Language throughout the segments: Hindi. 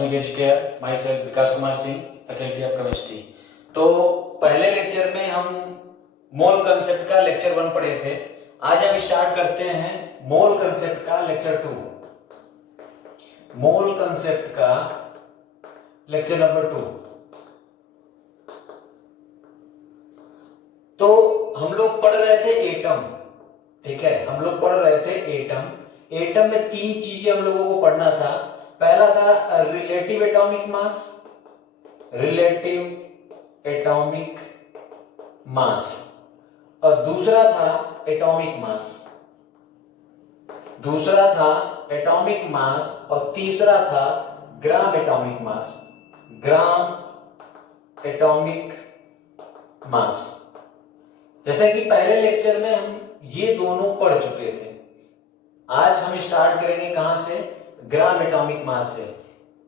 Cosmic educare, my self Vikas Kumar Singh, faculty of chemistry. तो पहले लेक्चर में हम मोल कंसेप्ट का लेक्चर 1 पढ़े थे। आज हम स्टार्ट करते हैं मोल कंसेप्ट का लेक्चर 2। मोल कंसेप्ट का लेक्चर नंबर 2। तो हम लोग पढ़ रहे थे एटम, ठीक है, हम लोग पढ़ रहे थे एटम। एटम में 3 चीजें हम लोगों को पढ़ना था। पहला था relative atomic mass, relative atomic mass, और दूसरा था एटॉमिक मास, दूसरा था एटॉमिक मास, और तीसरा था ग्राम एटॉमिक मास, ग्राम एटॉमिक मास। जैसे कि पहले लेक्चर में हम ये दोनों पढ़ चुके थे। आज हम स्टार्ट करेंगे कहां से? ग्राम एटॉमिक मास से।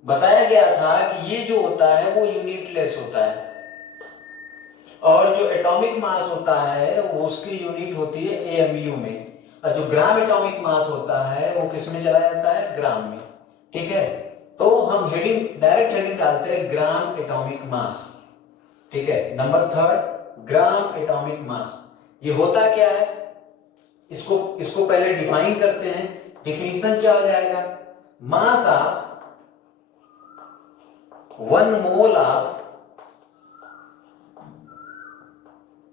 बताया गया था कि ये जो होता है वो यूनिटलेस होता है, और जो एटॉमिक मास होता है वो उसकी यूनिट होती है एएमयू में, और जो ग्राम एटॉमिक मास होता है वो किस में चला जाता है? ग्राम में। ठीक है, तो हम हेडिंग, डायरेक्ट हेडिंग डालते हैं ग्राम एटॉमिक मास। ठीक है, नंबर 3 ग्राम एटॉमिक मास। ये होता क्या है, इसको पहले डिफाइन करते हैं। डिफिनीशन क्या हो जाएगा? Mass of 1 mole of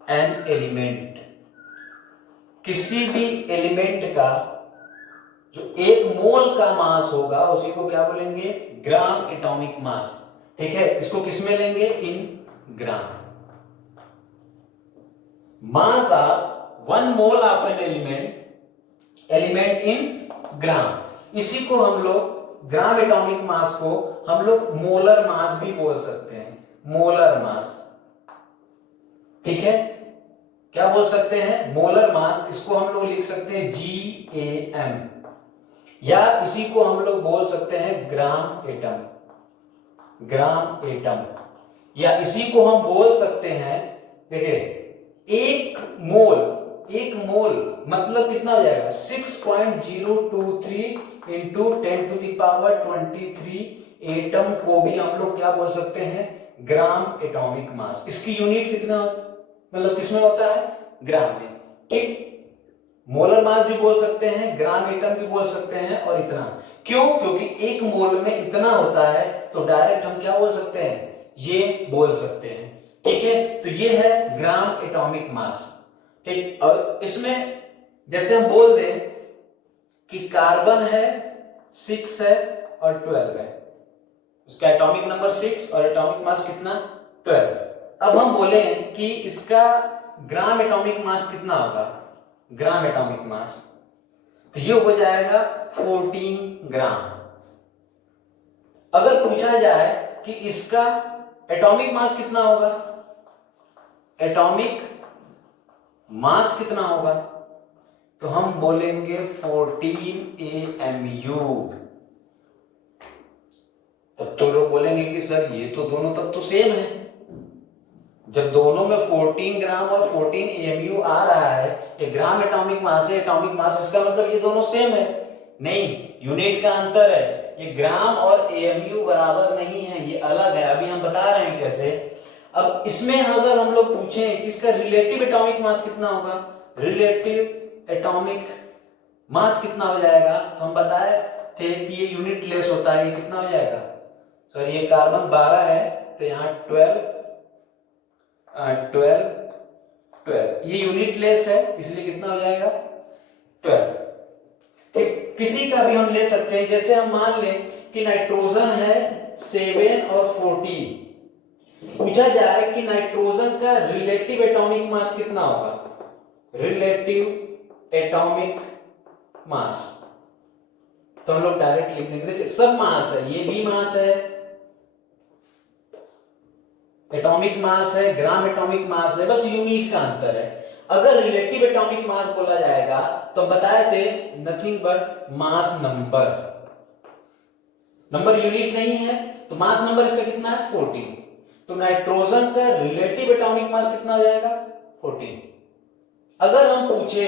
an element, किसी भी एलिमेंट का जो 1 मोल का मास होगा उसी को क्या बोलेंगे? Gram atomic mass. ठीक है, इसको किस में लेंगे? In gram. Mass of 1 mole of an element in gram. इसी को हम लोग, ग्राम एटॉमिक मास को हम लोग मोलर मास भी बोल सकते हैं, मोलर मास। ठीक है, क्या बोल सकते हैं? Molar mass. इसको हम लोग लिख सकते हैं GAM, या इसी को हम लोग बोल सकते हैं ग्राम एटम, ग्राम एटम, या इसी को हम बोल सकते हैं, देखिए, 1 मोल मतलब कितना हो जाएगा? 6.023 इंटू 10⁻23 एटम को भी हम लोग क्या बोल सकते हैं? ग्राम एटॉमिक मास। इसकी यूनिट कितना, मतलब किसमें होता है? ग्राम में। ठीक, मोलर मास भी बोल सकते हैं, ग्राम एटम भी बोल सकते हैं, और इतना। क्यों? क्योंकि 1 मोल में इतना होता है, तो डायरेक्ट हम क्या बोल सकते हैं? ये बोल सकते हैं। ठीक है, तो ये है ग्राम एटॉमिक मास। ठीक, और इसमें जैसे हम बोल दें कि कार्बन है 6 है और 12 है, उसका एटॉमिक नंबर 6 और एटॉमिक मास कितना? 12। अब हम बोले कि इसका ग्राम एटॉमिक मास कितना होगा? ग्राम एटॉमिक मास, तो ये हो जाएगा 14 ग्राम। अगर पूछा जाए कि इसका एटॉमिक मास कितना होगा, एटॉमिक मास कितना होगा, तो हम बोलेंगे 14 AMU। तब तो लोग बोलेंगे कि सर ये तो दोनों तब तो सेम है। जब दोनों में 14 ग्राम और 14 AMU आ रहा है, ये ग्राम एटॉमिक मास है, एटॉमिक मास, इसका मतलब ये दोनों सेम है। नहीं, यूनिट का अंतर है। ये ग्राम और AMU बराबर नहीं है, ये अलग है। अभी हम बता रहे हैं कैसे। अब इसमें अगर हम लोग पूछें कि इसका रिलेटिव एटॉमिक मास कितना होगा, रिलेटिव एटॉमिक मास कितना हो जाएगा, तो हम बताए थे कि ये यूनिटलेस होता है। ये कितना हो जाएगा? सॉरी, ये कार्बन 12 है, तो यहाँ 12 ये यूनिटलेस है, इसलिए कितना हो जाएगा? 12। ठीक, किसी का भी हम ले सकते हैं। जैसे हम मान लें कि नाइट्रोजन है 7 और 14। पूछा जाए कि नाइट्रोजन का रिलेटिव एटॉमिक मास कितना होगा, रिलेटिव एटॉमिक मास, तो हम लोग डायरेक्ट लिख देंगे। देखिए, सब मास है, ये भी मास है, एटॉमिक मास है, ग्राम एटॉमिक मास है, बस यूनिट का अंतर है। अगर रिलेटिव एटॉमिक मास बोला जाएगा तो हम बताए थे nothing but mass number. Number unit नहीं है, तो मास नंबर इसका कितना है? 14। तो नाइट्रोजन का रिलेटिव एटॉमिक मास कितना हो जाएगा? 14। अगर हम पूछे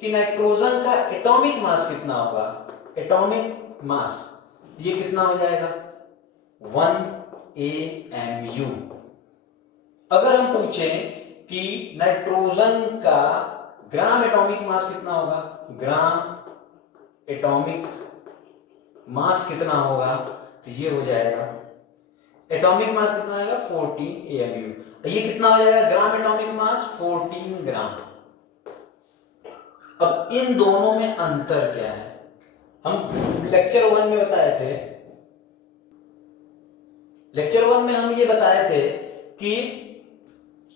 कि नाइट्रोजन का एटॉमिक मास कितना होगा, एटॉमिक मास, ये कितना हो जाएगा? 1 AMU। अगर हम पूछें कि नाइट्रोजन का ग्राम एटॉमिक मास कितना होगा, ग्राम एटॉमिक मास कितना होगा, तो ये हो जाएगा एटॉमिक मास कितना आएगा 14 AMU। ये कितना हो जाएगा ग्राम एटॉमिक मास 14 ग्राम। अब इन दोनों में अंतर क्या है, हम लेक्चर 1 में बताए थे, लेक्चर 1 में हम ये बताए थे कि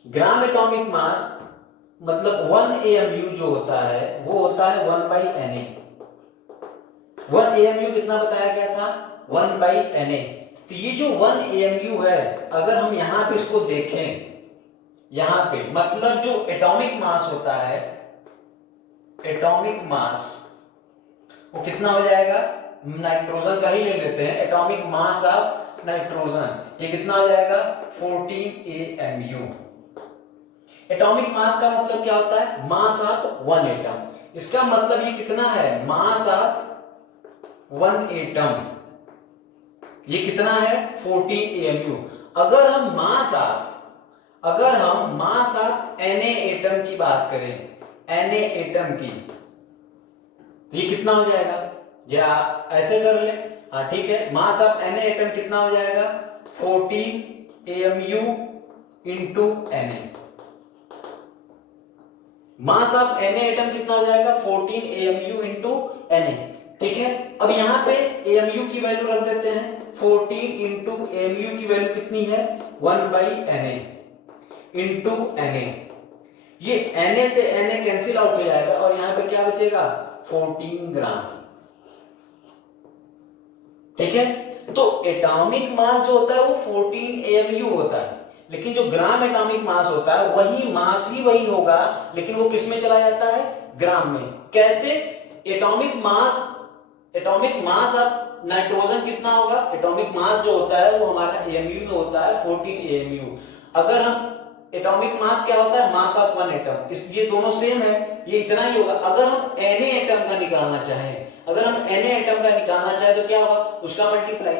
ग्राम एटॉमिक मास मतलब 1 AMU जो होता है वो होता है 1/Na। 1 AMU कितना बताया गया था 1/Na। तो ये जो 1 AMU है, अगर हम यहां पे इसको देखें, यहां पे मतलब जो एटॉमिक मास होता है, एटॉमिक मास वो कितना हो जाएगा, नाइट्रोजन का ही ले लेते हैं, एटॉमिक मास ऑफ नाइट्रोजन ये कितना हो जाएगा 14 AMU। एटॉमिक मास का मतलब क्या होता है, मास ऑफ वन एटम। इसका मतलब ये कितना है, मास ऑफ वन एटम, ये कितना है 14 AMU। अगर हम मास ऑफ Na एटम की बात करें, Na एटम की, तो ये कितना हो जाएगा, या ऐसे कर ले, हाँ ठीक है, मास ऑफ Na एटम कितना हो जाएगा 14 AMU into Na। Mass of Na atom कितना हो जाएगा 14 AMU इंटू Na। ठीक है, अब यहां पे AMU की वैल्यू रख देते हैं, 14 इंटू AMU की वैल्यू कितनी है 1/Na इंटू Na। ये Na से Na कैंसिल आउट हो जाएगा और यहां पे क्या बचेगा 14 ग्राम। ठीक है, तो एटॉमिक मास जो होता है वो 14 AMU होता है, लेकिन जो ग्राम एटॉमिक मास होता है वही मास ही वही होगा, लेकिन वो किस में चला जाता है ग्राम में। कैसे, एटॉमिक मास ऑफ नाइट्रोजन कितना होगा, एटॉमिक मास जो होता है वो हमारा AMU में होता है 14 AMU। अगर हम एटॉमिक मास क्या होता है, मास ऑफ वन एटम, इस ये दोनों सेम है, ये इतना ही होगा। अगर हम Na एटम का निकालना चाहें, अगर हम Na एटम का निकालना चाहें तो क्या होगा, उसका मल्टीप्लाई।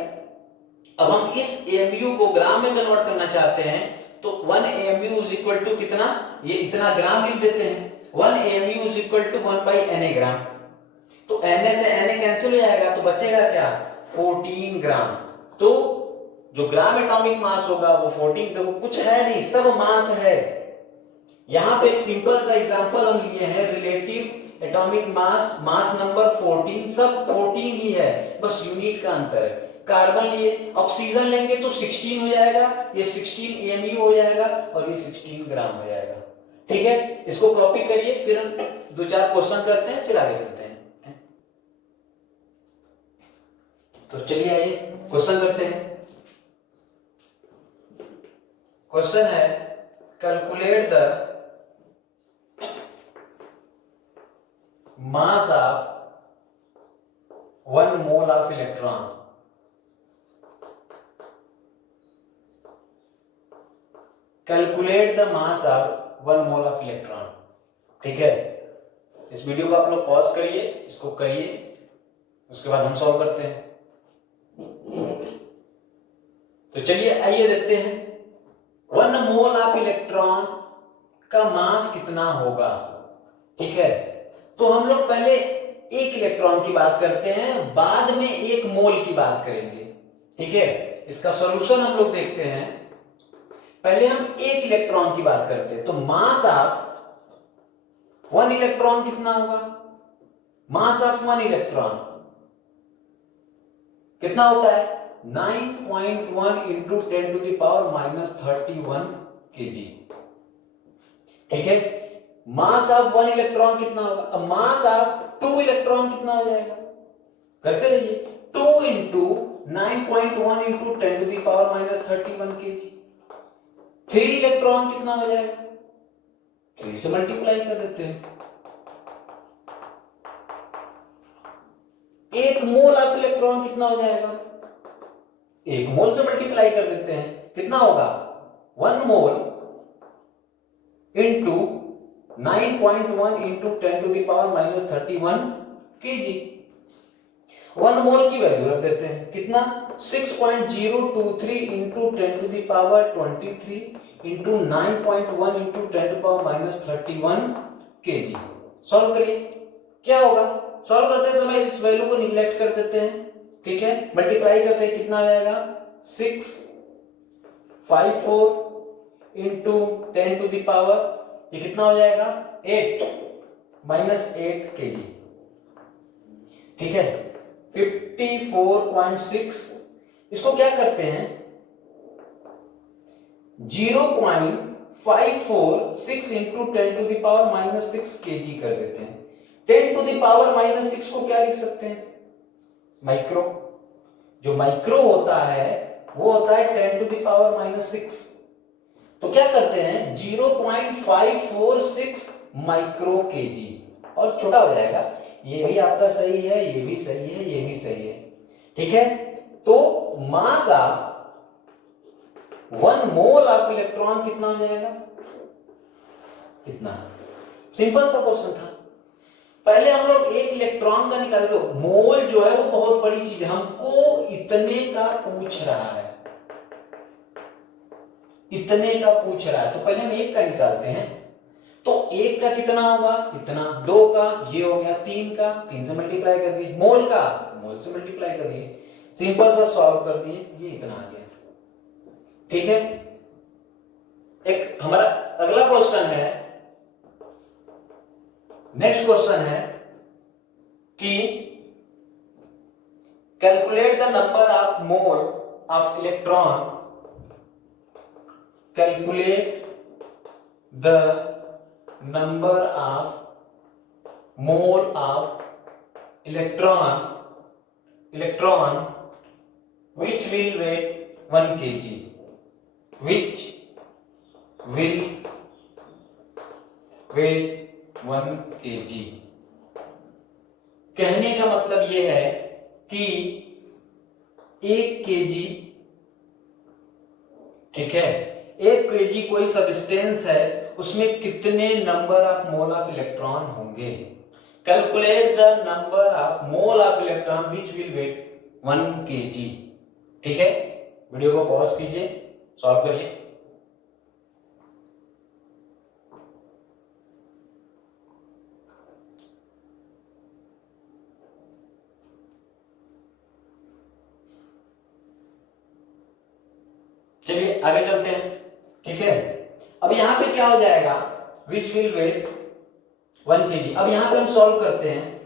अब हम इस AMU को ग्राम में कन्वर्ट करना चाहते हैं तो 1 AMU इज इक्वल टू कितना, ये इतना ग्राम लिख देते हैं, 1 AMU is equal to 1/Na gram. तो Na से Na कैंसिल हो जाएगा तो बचेगा क्या 14 ग्राम। तो जो ग्राम एटॉमिक मास होगा वो 14, देखो कुछ है नहीं, सब मास है। यहां पे एक सिंपल सा एग्जांपल हम लिए हैं, relative atomic mass, mass number 14, सब 14 ही है, बस यूनिट का अंतर है। कार्बन लिए, ऑक्सीजन लेंगे तो 16 हो जाएगा, ये 16 AMU हो जाएगा और ये 16 ग्राम हो जाएगा। ठीक है, इसको कॉपी करिए, फिर हम 2-4 क्वेश्चन करते हैं, फिर आगे चलते हैं। तो चलिए आइए क्वेश्चन करते हैं। क्वेश्चन है calculate the mass of 1 mole of electron. Calculate the mass of 1 mole of electron. ठीक है, इस वीडियो को आप लोग पॉज करिए, इसको करिए, उसके बाद हम सॉल्व करते हैं। तो चलिए आइए देखते हैं 1 मोल ऑफ इलेक्ट्रॉन का मास कितना होगा। ठीक है, तो हम लोग पहले एक इलेक्ट्रॉन की बात करते हैं, बाद में 1 मोल की बात करेंगे। ठीक है, इसका सॉल्यूशन हम लोग देखते हैं, पहले हम 1 इलेक्ट्रॉन की बात करते हैं। तो मास ऑफ 1 इलेक्ट्रॉन कितना होगा, मास ऑफ 1 इलेक्ट्रॉन कितना होता है 9.1 into 10 to the power -31 kg। ठीक है, मास ऑफ 1 इलेक्ट्रॉन कितना होगा, अब मास ऑफ 2 इलेक्ट्रॉन कितना हो जाएगा, करते रहिए, 2 into 9.1 into 10 to the power -31 kg। 3 electron कितना हो जाएगा, 3 से मल्टीप्लाई कर देते हैं। 1 मोल ऑफ इलेक्ट्रॉन कितना हो जाएगा, 1 मोल से मल्टीप्लाई कर देते हैं, कितना होगा 1 mole into 9.1 into 10 to the power -31 kg। 1 mole की वैल्यू रख देते हैं, कितना 6.023 into 10 to the power 23 into 9.1 into 10 to power minus 31 KG. Solve करिए, क्या होगा? सॉल्व करते समय इस वैल्यू को निगलेक्ट कर देते हैं, ठीक है, मल्टीप्लाई करते हैं, कितना आ जाएगा 654 इंटू 10 टू द पावर, ये कितना हो जाएगा 8 माइनस 8 केजी, ठीक है 54.6। इसको क्या करते हैं 0.546 into 10 to the power minus 6 KG कर देते हैं। 10 टू द पावर माइनस 6 को क्या लिख सकते हैं माइक्रो, जो माइक्रो होता है वो होता है 10 टू द पावर माइनस 6। तो क्या करते हैं 0.546 माइक्रो केजी, और छोटा हो जाएगा, ये भी आपका सही है, ये भी सही है, ये भी सही है, ठीक है। तो मास ऑफ 1 मोल ऑफ इलेक्ट्रॉन कितना हो जाएगा, कितना? सिंपल सा क्वेश्चन था। पहले हम लोग एक इलेक्ट्रॉन का निकाले, तो मोल जो है वो बहुत बड़ी चीज है, हमको इतने का पूछ रहा है, इतने का पूछ रहा है, तो पहले हम एक का निकालते हैं। तो एक का कितना होगा, इतना, दो का ये हो गया, तीन का, तीन से मल्टीप्लाई कर दिए, मोल का मोल से मल्टीप्लाई कर दिए, सिंपल सा सॉल्व कर दिए, ये इतना आ गया, ठीक है। एक हमारा अगला क्वेश्चन है, नेक्स्ट क्वेश्चन है कि calculate the number of mole of electron, calculate the number of mole of electron which will weigh 1 kg, which will weigh 1 kg। कहने का मतलब यह है कि 1 kg, ठीक है, 1 kg कोई सब्सटेंस है, उसमें कितने number of mole of electron होंगे। Calculate the number of mole of electron which will weigh 1 kg, ठीक है। वीडियो को पॉज कीजिए, सॉल्व करिए। चलिए आगे चलते हैं, ठीक है। अब यहां पे क्या हो जाएगा, विच विल वेट 1 kg। अब यहां पे हम सॉल्व करते हैं।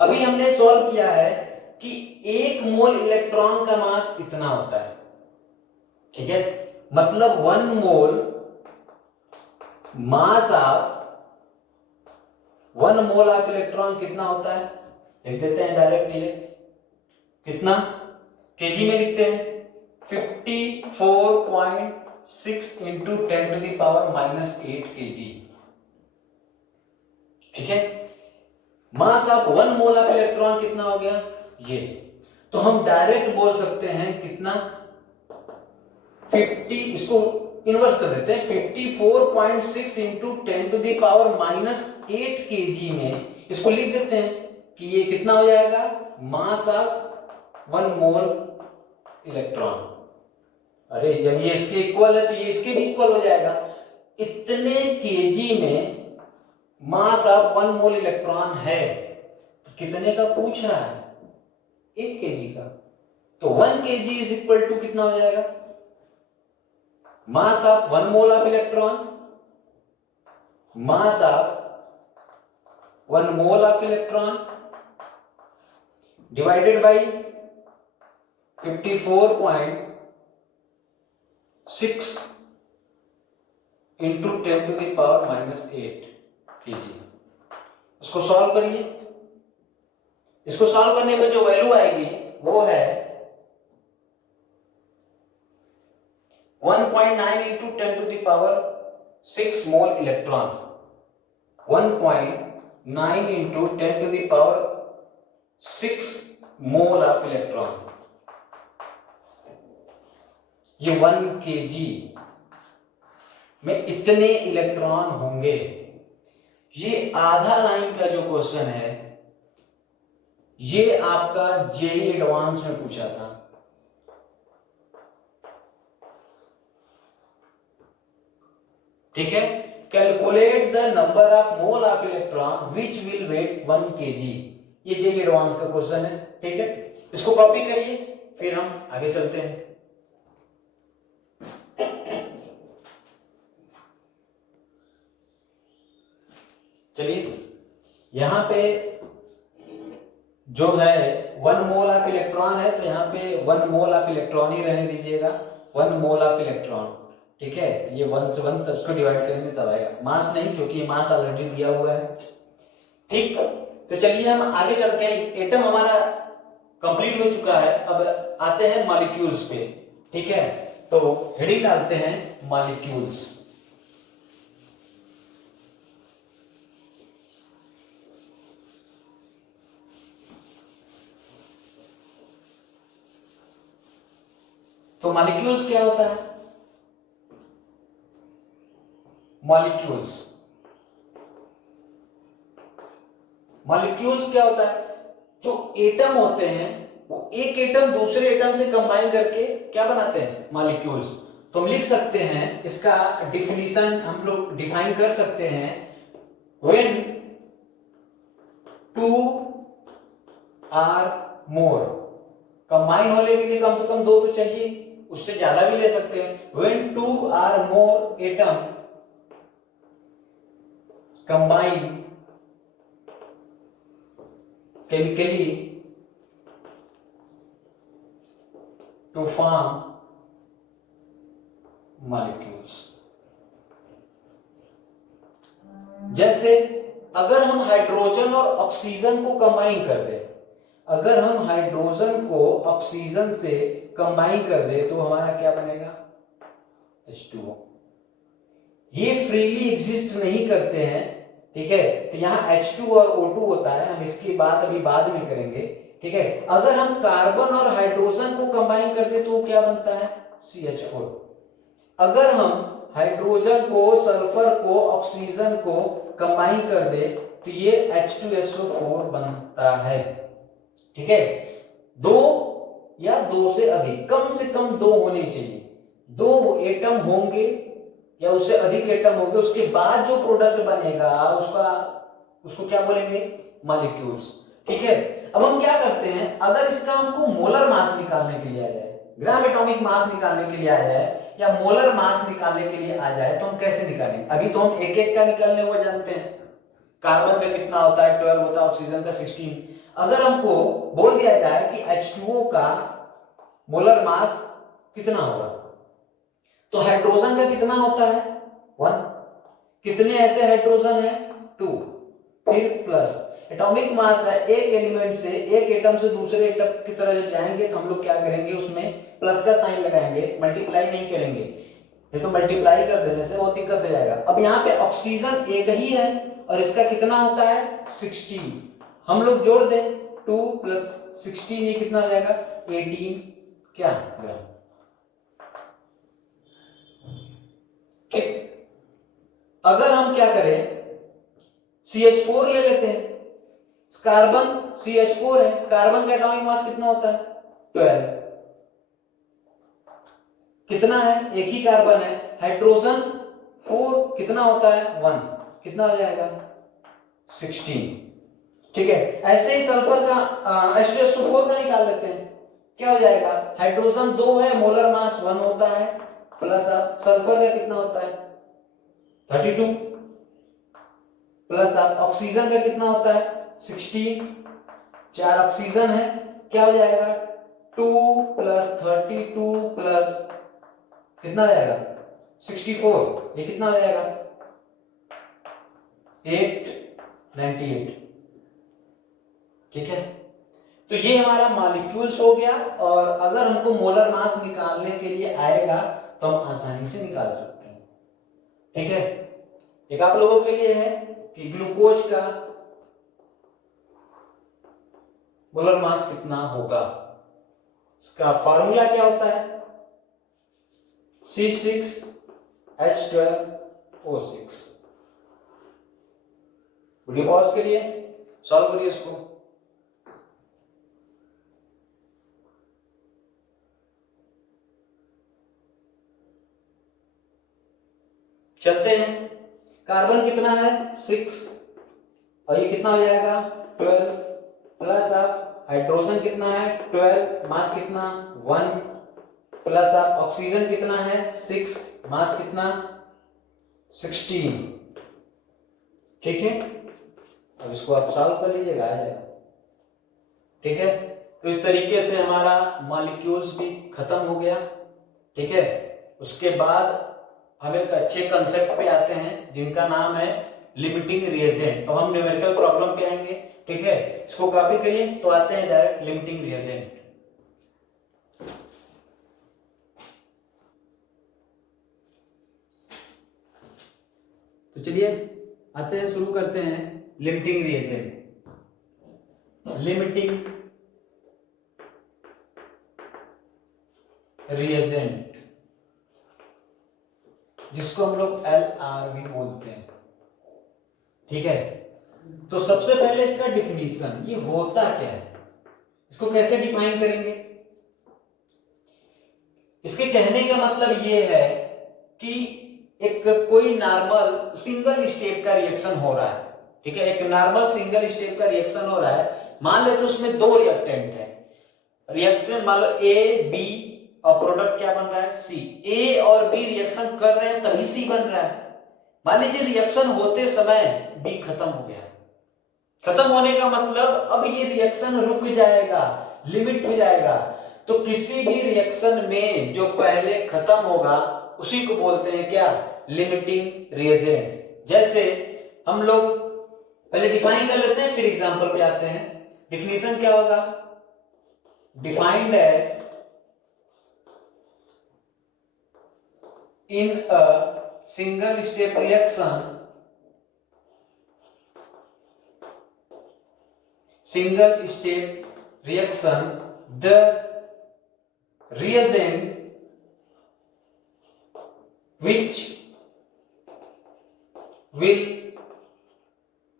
अभी हमने सॉल्व किया है कि 1 मोल इलेक्ट्रॉन का मास इतना होता है, ठीक है, मतलब 1 mole mass of 1 mole of electron कितना होता है, लिख देते हैं डायरेक्टली, कितना केजी में लिखते हैं 54.6 into 10 to the power minus 8 KG, ठीक है। Mass of 1 mole of electron कितना हो गया ये, तो हम डायरेक्ट बोल सकते हैं कितना 50, इसको इनवर्स कर देते हैं 54.6 into 10 to the power minus 8 KG में इसको लिख देते हैं कि ये कितना हो जाएगा, मास ऑफ 1 मोल इलेक्ट्रॉन। अरे जब ये इसके इक्वल है तो ये इसके भी इक्वल हो जाएगा। इतने केजी में मास ऑफ 1 मोल इलेक्ट्रॉन है, तो कितने का पूछ रहा है, 1 केजी का। तो 1 केजी इज इक्वल टू कितना हो जाएगा, mass of 1 mole of electron, mass of 1 mole of electron divided by 54.6 into 10 to the power minus 8 KG. इसको सॉल्व करिए। इसको सॉल्व करने पर जो वैल्यू आएगी वो है 1.9 into 10 to the power 6 mole electron, 1.9 into 10 to the power 6 mole of electron. ये 1 केजी में इतने इलेक्ट्रॉन होंगे। ये आधा लाइन का जो क्वेश्चन है ये आपका जेई एडवांस में पूछा था। ठीक है, calculate the number of mole of electron which will weigh 1 kg। ये जेई एडवांस का क्वेश्चन है। ठीक है, इसको कॉपी करिए, फिर हम आगे चलते हैं। चलिए, यहां पे जो है 1 मोल ऑफ इलेक्ट्रॉन है, तो यहाँ पे 1 मोल ऑफ इलेक्ट्रॉन ही रहने दीजिएगा, 1 मोल ऑफ इलेक्ट्रॉन। ठीक है, ये 1 से 1 तब इसको डिवाइड करेंगे तब आएगा, मास नहीं, क्योंकि ये मास ऑलरेडी दिया हुआ है। ठीक, तो चलिए हम आगे चलते हैं। एटम हमारा कंप्लीट हो चुका है, अब आते हैं मॉलिक्यूल्स पे। ठीक है, तो हेडिंग डालते हैं मॉलिक्यूल्स। तो मॉलिक्यूल्स क्या होता है? मॉलिक्यूल्स मॉलिक्यूल्स क्या होता है? जो एटम होते हैं वो एक एटम दूसरे एटम से कंबाइन करके क्या बनाते हैं? मॉलिक्यूल्स। तो हम लिख सकते हैं, इसका डिफिनीशन हम लोग डिफाइन कर सकते हैं, when two or more, combine होने के लिए कम से कम 2 तो चाहिए, उससे ज्यादा भी ले सकते हैं। When 2 or more atom combine chemically to form molecules। जैसे अगर हम हाइड्रोजन और ऑक्सीजन को कंबाइन कर दें, अगर हम हाइड्रोजन को ऑक्सीजन से कंबाइन कर दें तो हमारा क्या बनेगा? H2O। ये फ्रीली एग्जिस्ट नहीं करते हैं। ठीक है, तो यहाँ H2 और O2 होता है, हम इसकी बात अभी बाद में करेंगे। ठीक है, अगर हम कार्बन और हाइड्रोजन को कंबाइन कर दे तो क्या बनता है? CH4। अगर हम हाइड्रोजन को, सल्फर को, ऑक्सीजन को कंबाइन कर दे तो ये H2SO4 बनता है। ठीक है, 2 या 2 से अधिक, कम से कम 2 होने चाहिए, 2 एटम होंगे या उससे अधिक एटम होंगे, उसके बाद जो प्रोडक्ट बनेगा उसको क्या बोलेंगे? मॉलिक्यूल्स। ठीक है, अब हम क्या करते हैं, अगर इसका हमको मोलर मास निकालने के लिए आ जाए, ग्राम एटॉमिक मास निकालने के लिए आ जाए या मोलर मास निकालने के लिए आ जाए, तो हम कैसे निकालेंगे? अभी तो हम एक एक का निकालने हुआ जानते हैं, कार्बन का कितना होता है? 12 होता है, ऑक्सीजन का 16। अगर हमको बोल दिया जाए कि H2O का मोलर मास कितना होगा, तो हाइड्रोजन का कितना होता है? 1। कितने ऐसे हाइड्रोजन है? 2। फिर प्लस एटॉमिक मास है, एक एलिमेंट से, एक एटम से दूसरे एटम की तरफ जब जाएंगे तो हम लोग क्या करेंगे? उसमें प्लस का साइन लगाएंगे, मल्टीप्लाई नहीं करेंगे, ये तो मल्टीप्लाई कर देने से बहुत दिक्कत हो जाएगा। अब यहाँ पे ऑक्सीजन एक ही है और इसका कितना होता है? 16। हम लोग जोड़ दें 2 + 16, ये कितना हो जाएगा? 18 क्या ग्राम। ठीक, अगर हम क्या करें, CH4 ले लेते हैं, कार्बन CH4 है, कार्बन का एटॉमिक मास कितना होता है? 12। कितना है? एक ही कार्बन है। हाइड्रोजन 4 कितना होता है? 1। कितना हो जाएगा? 16। ठीक है, ऐसे ही सल्फर का H2SO4 का निकाल लेते हैं, क्या हो जाएगा? हाइड्रोजन 2 है, मोलर मास 1 होता है, प्लस आप सल्फर का कितना होता है? 32, प्लस आप ऑक्सीजन का कितना होता है? 16। 4 ऑक्सीजन है, क्या हो जाएगा? 2 + 32 प्लस कितना हो जाएगा? 64। ये कितना हो जाएगा? 898। ठीक है, तो ये हमारा मॉलिक्यूल्स हो गया, और अगर हमको मोलर मास निकालने के लिए आएगा तो हम आसानी से निकाल सकते हैं। ठीक है, एक आप लोगों के लिए है कि ग्लूकोज का मोलर मास कितना होगा, इसका फार्मूला क्या होता है? C6H12O6। वीडियो पॉज करिए, सॉल्व करिए इसको। चलते हैं। कार्बन कितना है 6 और ये कितना हो जाएगा 12 प्लस आप हाइड्रोजन कितना है 12 मास कितना 1 प्लस आप ऑक्सीजन कितना है 6 मास कितना 16। ठीक है, अब इसको आप सॉल्व कर लीजिएगा, आ जाएगा। ठीक है, तो इस तरीके से हमारा मॉलिक्यूल्स भी खत्म हो गया। ठीक है, उसके बाद हम एक अच्छे कंसेप्ट पे आते हैं जिनका नाम है लिमिटिंग रिएजेंट। अब हम न्यूमेरिकल प्रॉब्लम पे आएंगे। ठीक है, इसको कॉपी करिए तो आते हैं डायरेक्ट लिमिटिंग रिएजेंट। तो चलिए आते हैं, शुरू करते हैं लिमिटिंग रिएजेंट। लिमिटिंग रिएजेंट जिसको हम लोग LR भी बोलते हैं। ठीक है, तो सबसे पहले इसका डिफिनीशन, ये होता क्या है, इसको कैसे डिफाइन करेंगे। इसके कहने का मतलब ये है कि एक कोई नॉर्मल सिंगल स्टेप का रिएक्शन हो रहा है। ठीक है, एक नॉर्मल सिंगल स्टेप का रिएक्शन हो रहा है। मान ले तो उसमें दो रिएक्टेंट है, रिएक्शन मान लो A B और प्रोडक्ट क्या बन रहा है C। A और B रिएक्शन कर रहे हैं तभी C बन रहा है। मान लीजिए रिएक्शन होते समय B खत्म हो गया। खत्म होने का मतलब अब ये रिएक्शन रुक जाएगा, लिमिट हो जाएगा। तो किसी भी रिएक्शन में जो पहले खत्म होगा उसी को बोलते हैं क्या, लिमिटिंग रिएजेंट। जैसे हम लोग पहले डिफाइन कर लेते हैं फिर एग्जांपल पे आते हैं। डिफिनीशन क्या होगा, defined as in a single step reaction, the reagent which will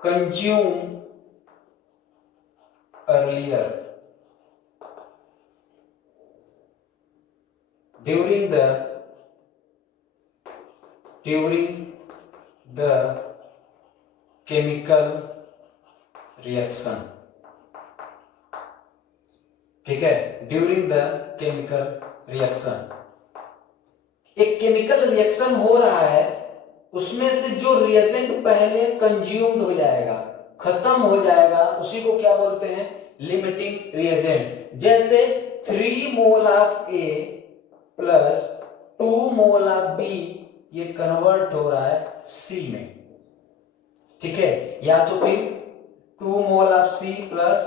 consume earlier during the chemical reaction। ठीक है, ड्यूरिंग द केमिकल रिएक्शन, एक केमिकल रिएक्शन हो रहा है, उसमें से जो रिएजेंट पहले कंज्यूम्ड हो जाएगा, खत्म हो जाएगा, उसी को क्या बोलते हैं, लिमिटिंग रिएजेंट। जैसे 3 mole of A plus 2 mole of B ये कन्वर्ट हो रहा है C में। ठीक है, या तो फिर 2 mole of C plus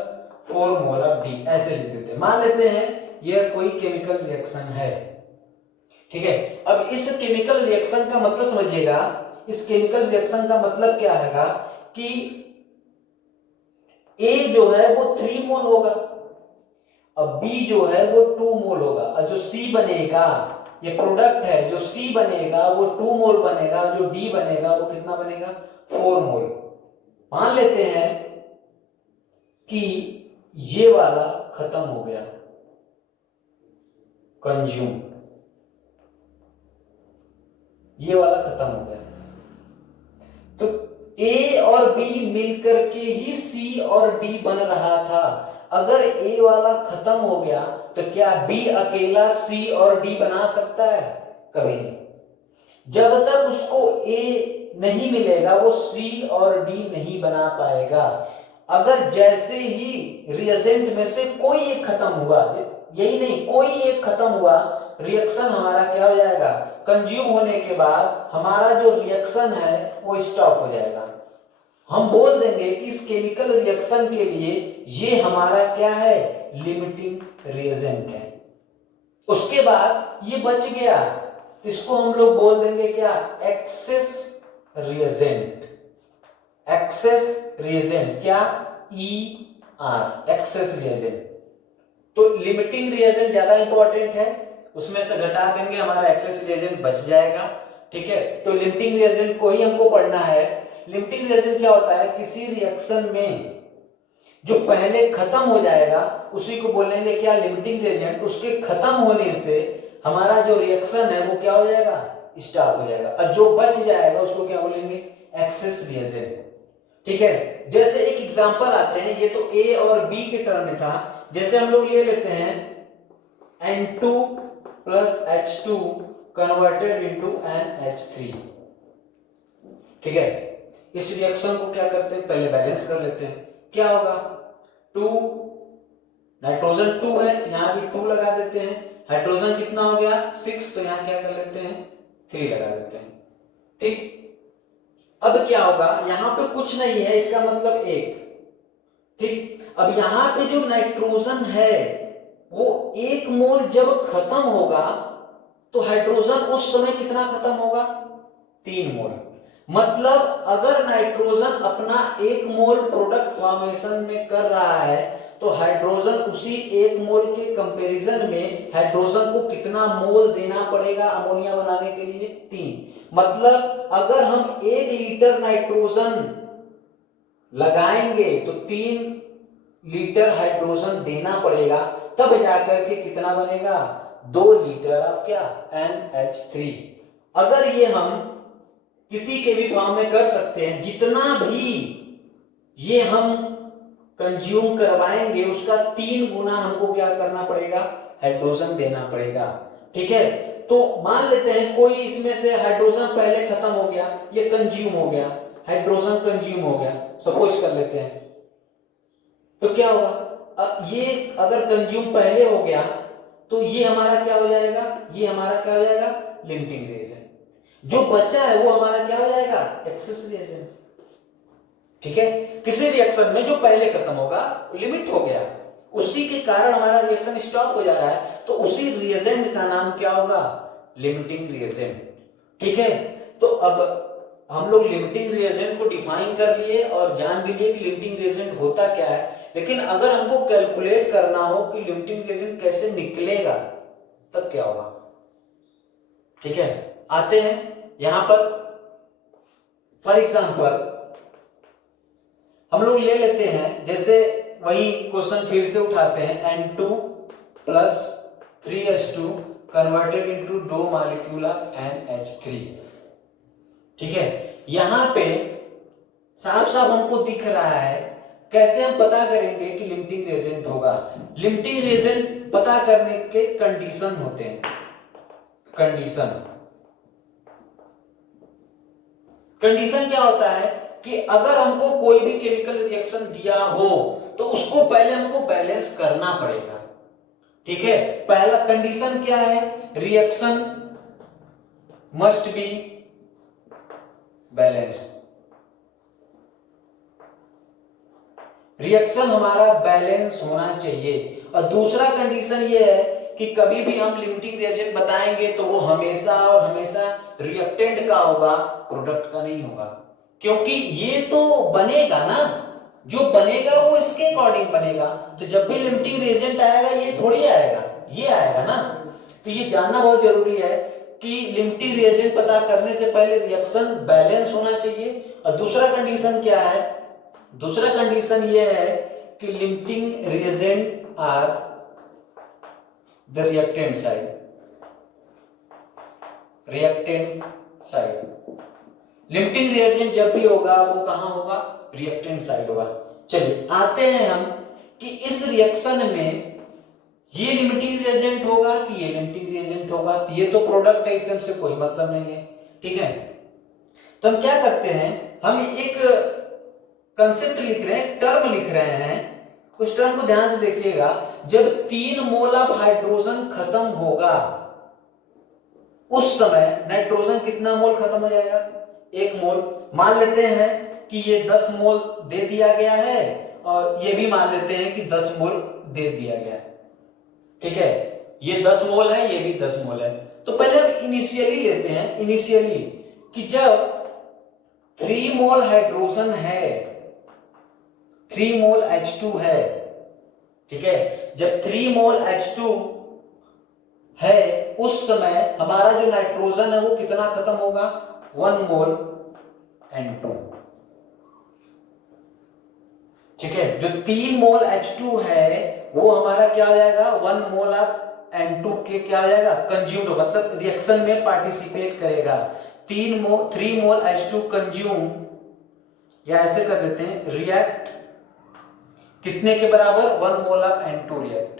4 mole of D ऐसे लिख देते हैं। मान लेते हैं यह कोई केमिकल रिएक्शन है। ठीक है, अब इस केमिकल रिएक्शन का मतलब समझिएगा, इस केमिकल रिएक्शन का मतलब क्या है कि A जो है वो 3 मोल होगा, अब B जो है वो 2 मोल होगा, और जो C बनेगा, ये प्रोडक्ट है, जो C बनेगा वो 2 मोल बनेगा, जो D बनेगा वो कितना बनेगा 4 मोल। मान लेते हैं कि ये वाला खत्म हो गया, कंज्यूम, ये वाला खत्म हो गया, तो A और B मिलकर के ही C और D बन रहा था। अगर A वाला खत्म हो गया तो क्या B अकेला C और D बना सकता है? कभी नहीं। जब तक उसको A नहीं मिलेगा वो C और D नहीं बना पाएगा। अगर जैसे ही रिएजेंट में से कोई एक खत्म हुआ, यही नहीं कोई एक खत्म हुआ, रिएक्शन हमारा क्या हो जाएगा, कंज्यूम होने के बाद हमारा जो रिएक्शन है वो स्टॉप हो जाएगा। हम बोल देंगे कि इस केमिकल रिएक्शन के लिए ये हमारा क्या है, लिमिटिंग रिएजेंट है। उसके बाद ये बच गया तो इसको हम लोग बोल देंगे क्या, एक्सेस रिएजेंट। एक्सेस रिएजेंट क्या, ER, एक्सेस रिएजेंट। तो लिमिटिंग रिएजेंट ज्यादा इंपॉर्टेंट है, उसमें से घटा देंगे हमारा एक्सेस रिएजेंट बच जाएगा। ठीक है, तो लिमिटिंग रिएजेंट को ही हमको पढ़ना है। लिमिटिंग रिएजेंट क्या होता है, किसी रिएक्शन में जो पहले खत्म हो जाएगा उसी को बोलेंगे क्या, लिमिटिंग रिएजेंट। उसके खत्म होने से हमारा जो रिएक्शन है वो क्या हो जाएगा, स्टॉप हो जाएगा, और जो बच जाएगा उसको क्या बोलेंगे, एक्सेस रिएजेंट। ठीक है, जैसे एक एग्जांपल आते हैं, ये तो ए और बी के टर्म में था, जैसे हम लोग ले लेते हैं N2 plus H2 converted into NH3। ठीक है, इस रिएक्शन को क्या करते हैं, पहले बैलेंस कर लेते हैं। क्या होगा, 2 नाइट्रोजन 2 है, यहां भी 2 लगा देते हैं, हाइड्रोजन कितना हो गया 6, तो यहां क्या कर लेते हैं 3 लगा देते हैं। ठीक, अब क्या होगा, यहां पे कुछ नहीं है, इसका मतलब 1। ठीक, अब यहां पे जो नाइट्रोजन है वो 1 मोल जब खत्म होगा तो हाइड्रोजन उस समय कितना खत्म होगा, 3 मोल। मतलब अगर नाइट्रोजन अपना 1 मोल प्रोडक्ट फॉर्मेशन में कर रहा है तो हाइड्रोजन उसी 1 मोल के कंपैरिजन में हाइड्रोजन को कितना मोल देना पड़ेगा अमोनिया बनाने के लिए, 3। मतलब अगर हम 1 लीटर नाइट्रोजन लगाएंगे तो 3 लीटर हाइड्रोजन देना पड़ेगा, तब जाकर के कितना बनेगा, 2 लीटर ऑफ क्या, NH3। अगर ये हम किसी के भी फॉर्म में कर सकते हैं, जितना भी ये हम कंज्यूम करवाएंगे उसका 3 गुना हमको क्या करना पड़ेगा, हाइड्रोजन देना पड़ेगा। ठीक है, तो मान लेते हैं कोई इसमें से हाइड्रोजन पहले खत्म हो गया, ये कंज्यूम हो गया, हाइड्रोजन कंज्यूम हो गया, सपोज कर लेते हैं, तो क्या होगा, ये अगर कंज्यूम पहले हो गया तो ये हमारा क्या हो जाएगा, ये हमारा क्या हो जाएगा, लिमिटिंग रिएजेंट। जो बचा है वो हमारा क्या हो जाएगा, एक्सेस रिएजेंट। ठीक है, किसी रिएक्शन में जो पहले खत्म होगा लिमिट हो गया, उसी के कारण हमारा रिएक्शन स्टॉप हो जा रहा है, तो उसी रिएजेंट का नाम क्या होगा, लिमिटिंग रिएजेंट। ठीक है, तो अब हम लोग लिमिटिंग रिएजेंट को डिफाइन कर लिए और जान भी लिए कि लिमिटिंग रिएजेंट होता क्या है, लेकिन अगर हमको कैलकुलेट करना हो कि लिमिटिंग रिएजेंट कैसे निकलेगा तब क्या होगा। ठीक है, आते हैं यहां पर, फॉर एग्जांपल हम लोग ले लेते हैं, जैसे वही क्वेश्चन फिर से उठाते हैं, N2 plus 3H2 converted into 2 molecule of NH3। ठीक है, यहां पे साफ साफ हमको दिख रहा है, कैसे हम पता करेंगे कि लिमिटिंग रिएजेंट होगा। लिमिटिंग रिएजेंट पता करने के कंडीशन होते हैं, कंडीशन क्या होता है कि अगर हमको कोई भी केमिकल रिएक्शन दिया हो तो उसको पहले हमको बैलेंस करना पड़ेगा। ठीक है, पहला कंडीशन क्या है, reaction must be balanced, reaction हमारा बैलेंस होना चाहिए। और दूसरा कंडीशन ये है कि कभी भी हम लिमिटिंग रिएजेंट बताएंगे तो वो हमेशा और हमेशा रिएक्टेंट का होगा, प्रोडक्ट का नहीं होगा, क्योंकि ये तो बनेगा ना, जो बनेगा वो इसके अकॉर्डिंग बनेगा, तो जब भी लिमिटिंग रिएजेंट आएगा ये थोड़ी आएगा, ये आएगा ना। तो ये जानना बहुत जरूरी है कि लिमिटिंग रिएजेंट पता करने से पहले रिएक्शन बैलेंस होना चाहिए। और दूसरा कंडीशन क्या है, दूसरा कंडीशन ये है कि limiting reagent are the reactant side, reactant side. Limiting reagent जब भी होगा वो कहां होगा, रिएक्टेंट साइड होगा। चलिए आते हैं हम कि इस रिएक्शन में ये लिमिटिंग रिएजेंट होगा कि ये लिमिटिंग रिएजेंट होगा, ये तो प्रोडक्ट है, इससे हमसे कोई मतलब नहीं है। ठीक है, तो हम क्या करते हैं, हम एक कंसेप्ट लिख रहे हैं, टर्म लिख रहे हैं, उस टर्म को ध्यान से देखिएगा। जब 3 मोल ऑफ हाइड्रोजन खत्म होगा उस समय नाइट्रोजन कितना मोल खत्म हो जाएगा, 1 मोल। मान लेते हैं कि ये 10 मोल दे दिया गया है और ये भी मान लेते हैं कि 10 मोल दे दिया गया है। ठीक है, ये 10 मोल है, ये भी 10 मोल है। तो पहले हम इनिशियली लेते हैं, इनिशियली कि जब 3 मोल हाइड्रोजन है, 3 मोल H2 है। ठीक है, जब 3 मोल H2 है उस समय हमारा जो नाइट्रोजन है वो कितना खत्म होगा, 1 मोल N2। ठीक है, जो 3 मोल H2 है वो हमारा क्या हो जाएगा, 1 मोल ऑफ N2 के क्या हो जाएगा, कंज्यूम्ड, मतलब रिएक्शन में पार्टिसिपेट करेगा। 3 मोल H2 कंज्यूम, या ऐसे कर देते हैं, रिएक्ट कितने के बराबर, 1 मोल ऑफ N2 रिएक्ट।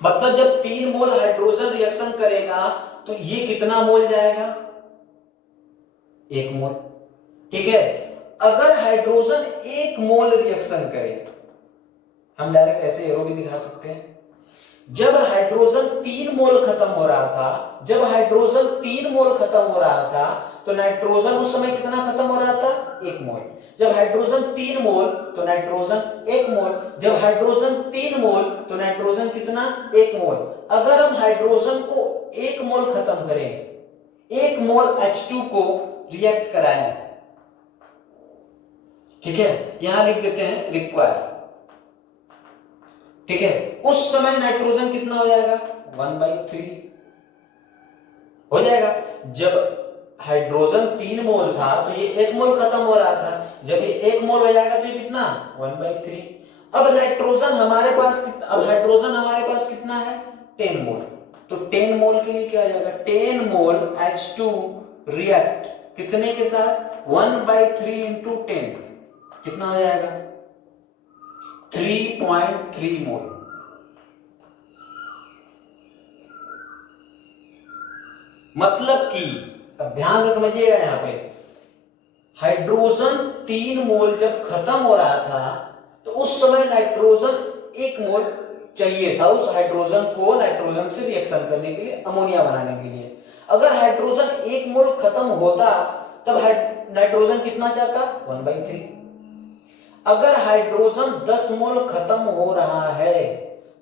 मतलब जब 3 मोल हाइड्रोजन रिएक्शन करेगा तो ये कितना मोल जाएगा, 1 मोल। ठीक है, अगर हाइड्रोजन 1 मोल रिएक्शन करे, हम डायरेक्ट ऐसे एरो भी दिखा सकते हैं, जब हाइड्रोजन 3 मोल खत्म हो रहा था, जब हाइड्रोजन 3 मोल खत्म हो रहा था तो नाइट्रोजन उस समय कितना खत्म हो रहा था, 1 मोल। जब हाइड्रोजन 3 मोल तो नाइट्रोजन 1 मोल, जब हाइड्रोजन 3 मोल तो नाइट्रोजन कितना, 1 मोल। अगर हम हाइड्रोजन को 1 मोल खत्म करें, 1 मोल H2 को रिएक्ट कराएं, ठीक है, यहां लिख देते हैं रिक्वायर। ठीक है, उस समय नाइट्रोजन कितना हो जाएगा, 1/3 हो जाएगा। जब हाइड्रोजन 3 मोल था तो ये 1 मोल खत्म हो रहा था, जब ये 1 मोल हो जाएगा तो ये कितना, 1/3। अब नाइट्रोजन हमारे पास, अब हाइड्रोजन हमारे पास कितना है, 10 मोल। तो 10 मोल के लिए क्या हो जाएगा, 10 मोल H2 रिएक्ट कितने के साथ, 1/3 इंटू 10 कितना हो जाएगा, 3.3 मोल। मतलब कि अब ध्यान से समझिएगा, यहां पे हाइड्रोजन 3 मोल जब खत्म हो रहा था तो उस समय नाइट्रोजन 1 मोल चाहिए था उस हाइड्रोजन को नाइट्रोजन से रिएक्शन करने के लिए, अमोनिया बनाने के लिए। अगर हाइड्रोजन 1 मोल खत्म होता तब नाइट्रोजन कितना चाहता, 1/3। अगर हाइड्रोजन 10 मोल खत्म हो रहा है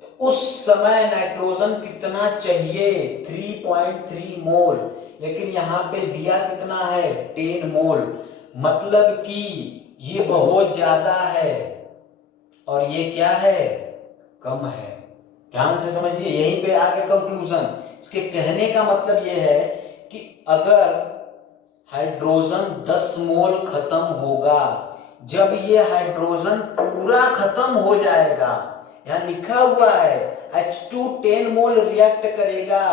तो उस समय नाइट्रोजन कितना चाहिए, 3.3 मोल। लेकिन यहां पे दिया कितना है, 10 मोल। मतलब कि ये बहुत ज्यादा है और ये क्या है, कम है। ध्यान से समझिए, यहीं पे आगे कंक्लूजन। इसके कहने का मतलब ये है कि अगर हाइड्रोजन 10 मोल खत्म होगा, जब ये हाइड्रोजन पूरा खत्म हो जाएगा, यहां लिखा हुआ है H2 10 मोल रिएक्ट करेगा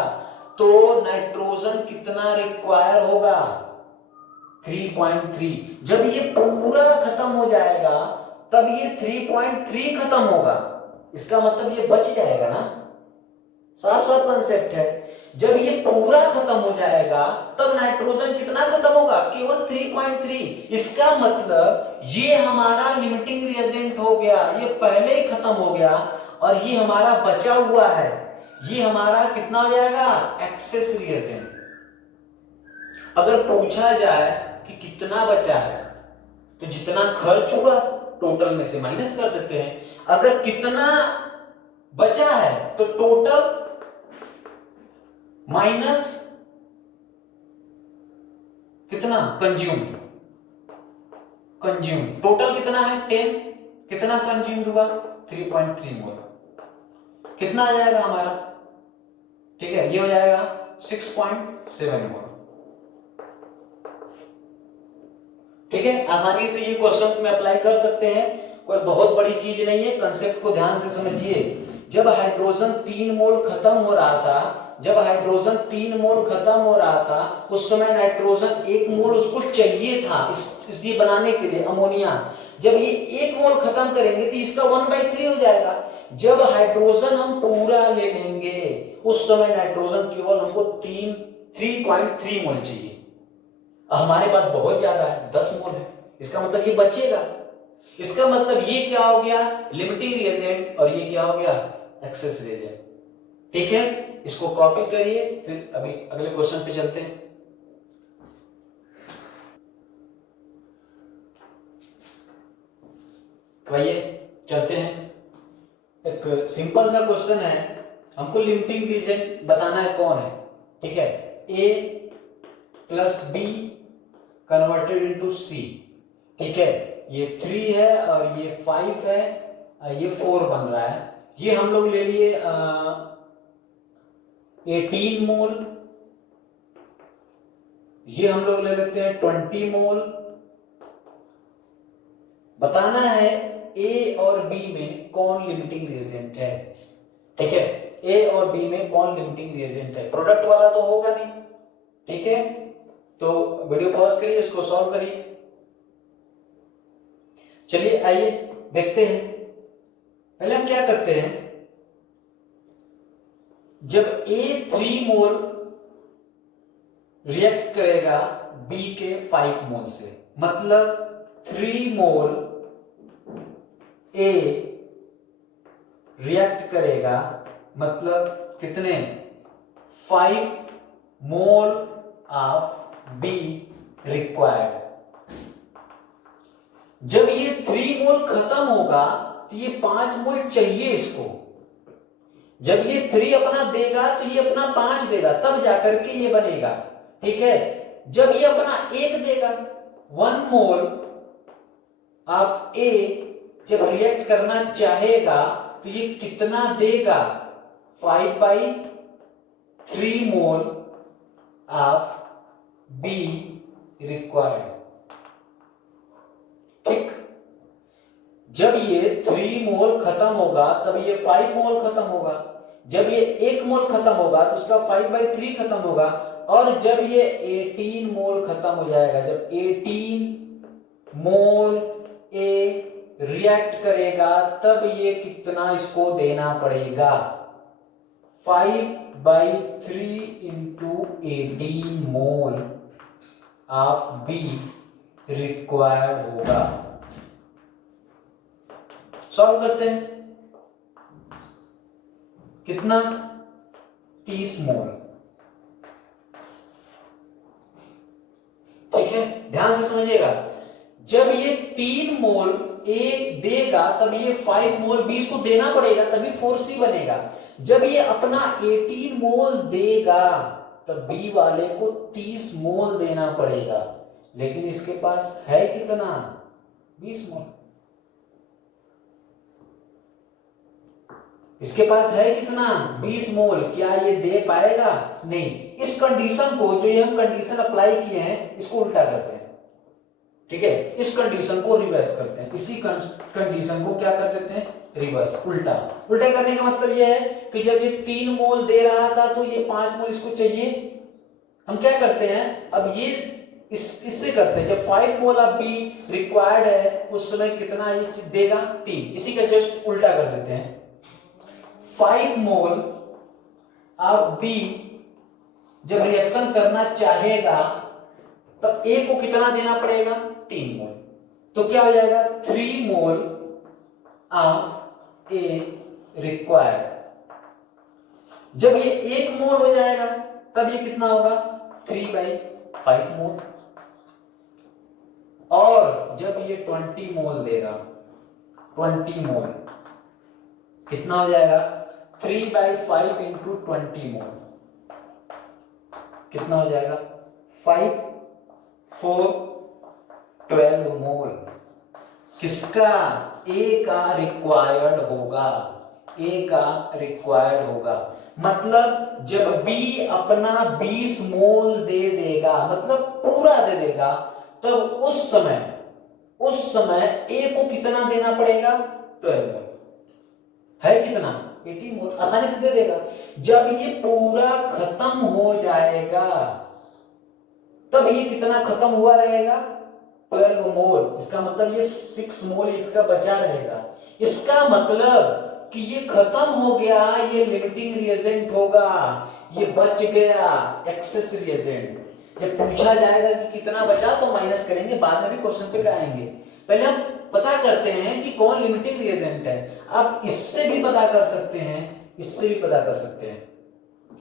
तो नाइट्रोजन कितना रिक्वायर होगा, 3.3। जब ये पूरा खत्म हो जाएगा तब ये 3.3 खत्म होगा, इसका मतलब ये बच जाएगा ना, साफ साफ कंसेप्ट है। जब ये पूरा खत्म हो जाएगा तब नाइट्रोजन कितना खत्म होगा, केवल 3.3। इसका मतलब ये हमारा लिमिटिंग रिएजेंट हो गया, ये पहले ही खत्म हो गया और ये हमारा बचा हुआ है, ये हमारा कितना हो जाएगा, एक्सेस रिएजेंट। अगर पूछा जाए कि कितना बचा है तो जितना खर्च हुआ टोटल में से माइनस कर देते हैं। अगर कितना बचा है तो टोटल माइनस कितना, कंज्यूम टोटल कितना है 10, कितना कंज्यूम्ड हुआ 3.3 मोल, कितना आ जाएगा हमारा, ठीक है, ये हो जाएगा 6.7 मोल। ठीक है, आसानी से ये क्वेश्चन में अप्लाई कर सकते हैं, कोई बहुत बड़ी चीज नहीं है, कंसेप्ट को ध्यान से समझिए। जब हाइड्रोजन 3 मोल खत्म हो रहा था, जब हाइड्रोजन 3 मोल खत्म हो रहा था उस समय नाइट्रोजन 1 मोल उसको चाहिए था इसलिए बनाने के लिए अमोनिया। जब ये 1 मोल खत्म करेंगे तो इसका 1/3 हो जाएगा। जब हाइड्रोजन हम पूरा ले लेंगे उस समय नाइट्रोजन केवल हमको 3.3 मोल चाहिए, हमारे पास बहुत ज्यादा है, 10 मोल है, इसका मतलब ये बचेगा। इसका मतलब ये क्या हो गया, लिमिटिंग रिएजेंट, और ये क्या हो गया, एक्सेस रिएजेंट। ठीक है, इसको कॉपी करिए, फिर अभी अगले क्वेश्चन पे चलते हैं। आइए चलते हैं, एक सिंपल सा क्वेश्चन है, हमको लिमिटिंग रिएजेंट बताना है कौन है। ठीक है, A plus B converted into C। ठीक है, ये 3 है और ये 5 है, ये 4 बन रहा है। ये हम लोग ले लिए 18 मोल, ये हम लोग ले लेते हैं 20 मोल। बताना है A और B में कौन लिमिटिंग रिएजेंट है। ठीक है, ए और बी में कौन लिमिटिंग रिएजेंट है, प्रोडक्ट वाला तो होगा नहीं। ठीक है, तो वीडियो पॉज करिए, इसको सॉल्व करिए। चलिए आइए देखते हैं। पहले हम क्या करते हैं, जब ए 3 मोल रिएक्ट करेगा बी के 5 मोल से, मतलब 3 मोल ए रिएक्ट करेगा, मतलब कितने 5 मोल ऑफ बी रिक्वायर्ड। जब ये 3 मोल खत्म होगा तो ये 5 मोल चाहिए इसको। जब ये 3 अपना देगा तो ये अपना 5 देगा, तब जाकर के ये बनेगा। ठीक है, जब ये अपना 1 देगा, 1 मोल ऑफ ए जब रिएक्ट करना चाहेगा तो ये कितना देगा, 5/3 मोल ऑफ बी रिक्वायर्ड। ठीक, जब ये 3 मोल खत्म होगा तब ये 5 मोल खत्म होगा। जब ये 1 मोल खत्म होगा तो उसका 5/3 खत्म होगा। और जब ये 18 मोल खत्म हो जाएगा, जब 18 मोल ए रिएक्ट करेगा तब ये कितना इसको देना पड़ेगा, 5/3 into 18 mole of be required होगा। सॉल्व करते हैं, कितना 30 मोल। ठीक है, ध्यान से समझिएगा, जब ये 3 मोल ए देगा तब ये 5 मोल बी इसको देना पड़ेगा, तभी 4C बनेगा। जब ये अपना 18 मोल देगा तब बी वाले को 30 मोल देना पड़ेगा, लेकिन इसके पास है कितना, 20 मोल। इसके पास है कितना, 20 मोल। क्या ये दे पाएगा, नहीं। इस कंडीशन को, जो ये हम कंडीशन अप्लाई किए हैं, इसको उल्टा करते हैं। ठीक है, इस कंडीशन को रिवर्स करते हैं, इसी कंडीशन को क्या कर देते हैं, रिवर्स, उल्टा। उल्टा करने का मतलब यह है कि जब ये 3 मोल दे रहा था तो ये 5 मोल इसको चाहिए। हम क्या करते हैं, अब ये इससे करते हैं, जब 5 मोल ऑफ बी रिक्वायर्ड है उस समय कितना ये देगा, 3। इसी का जस्ट उल्टा कर देते हैं। 5 मोल ऑफ बी जब रिएक्शन करना चाहेगा तब ए को कितना देना पड़ेगा, 3 मोल। तो क्या हो जाएगा, 3 मोल ऑफ ए रिक्वायर्ड। जब ये 1 मोल हो जाएगा तब ये कितना होगा, 3/5 मोल। और जब ये 20 मोल देगा, 20 मोल कितना हो जाएगा, 3/5 इंटू 20 मोल कितना हो जाएगा, 5, 4, 12 मोल। किसका, ए का रिक्वायर्ड होगा, ए का रिक्वायर्ड होगा। मतलब जब बी अपना 20 मोल दे देगा, मतलब पूरा दे देगा, तब उस समय ए को कितना देना पड़ेगा, 12 मोल। है कितना, 18 मोल, आसानी से दे देगा। जब ये पूरा खत्म हो जाएगा तब ये कितना खत्म हुआ रहेगा, 12 मोल। इसका मतलब ये 6 मोल इसका बचा रहेगा। इसका मतलब कि ये खत्म हो गया, ये लिमिटिंग रिएजेंट होगा, ये बच गया एक्सेस रिएजेंट। जब पूछा जाएगा कि कितना बचा तो माइनस करेंगे, बाद में भी क्वेश्चन पे आएंगे। पहले हम पता करते हैं कि कौन लिमिटिंग रिएजेंट है। आप इससे भी पता कर सकते हैं, इससे भी पता कर सकते हैं।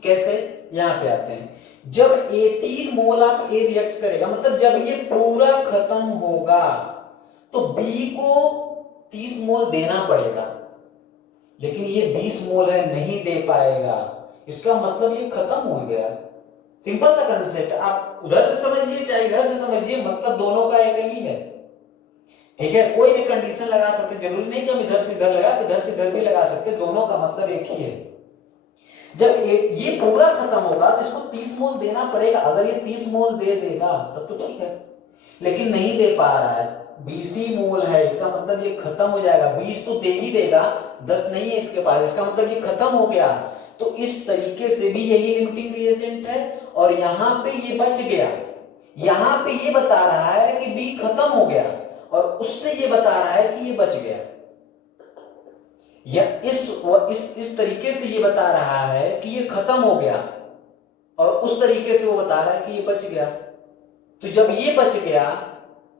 कैसे, यहां पे आते हैं। जब 18 मोल ऑफ ए रिएक्ट करेगा, मतलब जब ये पूरा खत्म होगा तो बी को 30 मोल देना पड़ेगा, लेकिन ये 20 मोल है, नहीं दे पाएगा। इसका मतलब ये खत्म हो गया। सिंपल सा कंसेप्ट, आप उधर से समझिए चाहे इधर से समझिए, मतलब दोनों का एक ही है। ठीक है, कोई भी कंडीशन लगा सकते, जरूरी नहीं कि हम इधर से इधर लगा, इधर से इधर भी लगा सकते, दोनों का मतलब एक ही है। जब ये पूरा खत्म होगा तो इसको 30 मोल देना पड़ेगा। अगर ये 30 मोल दे देगा तब तो ठीक है, लेकिन नहीं दे पा रहा है, 20 ही मोल है, इसका मतलब ये खत्म हो जाएगा। 20 तो दे ही देगा, 10 नहीं है इसके पास, इसका मतलब ये खत्म हो गया। तो इस तरीके से भी यही लिमिटिंग रिएजेंट है, और यहां पे ये बच गया, यहां पे ये बता रहा है कि बी खत्म हो गया, और उससे ये बता रहा है कि ये बच गया, या इस तरीके से ये बता रहा है कि ये खत्म हो गया, और उस तरीके से वो बता रहा है कि ये बच गया। तो जब ये बच गया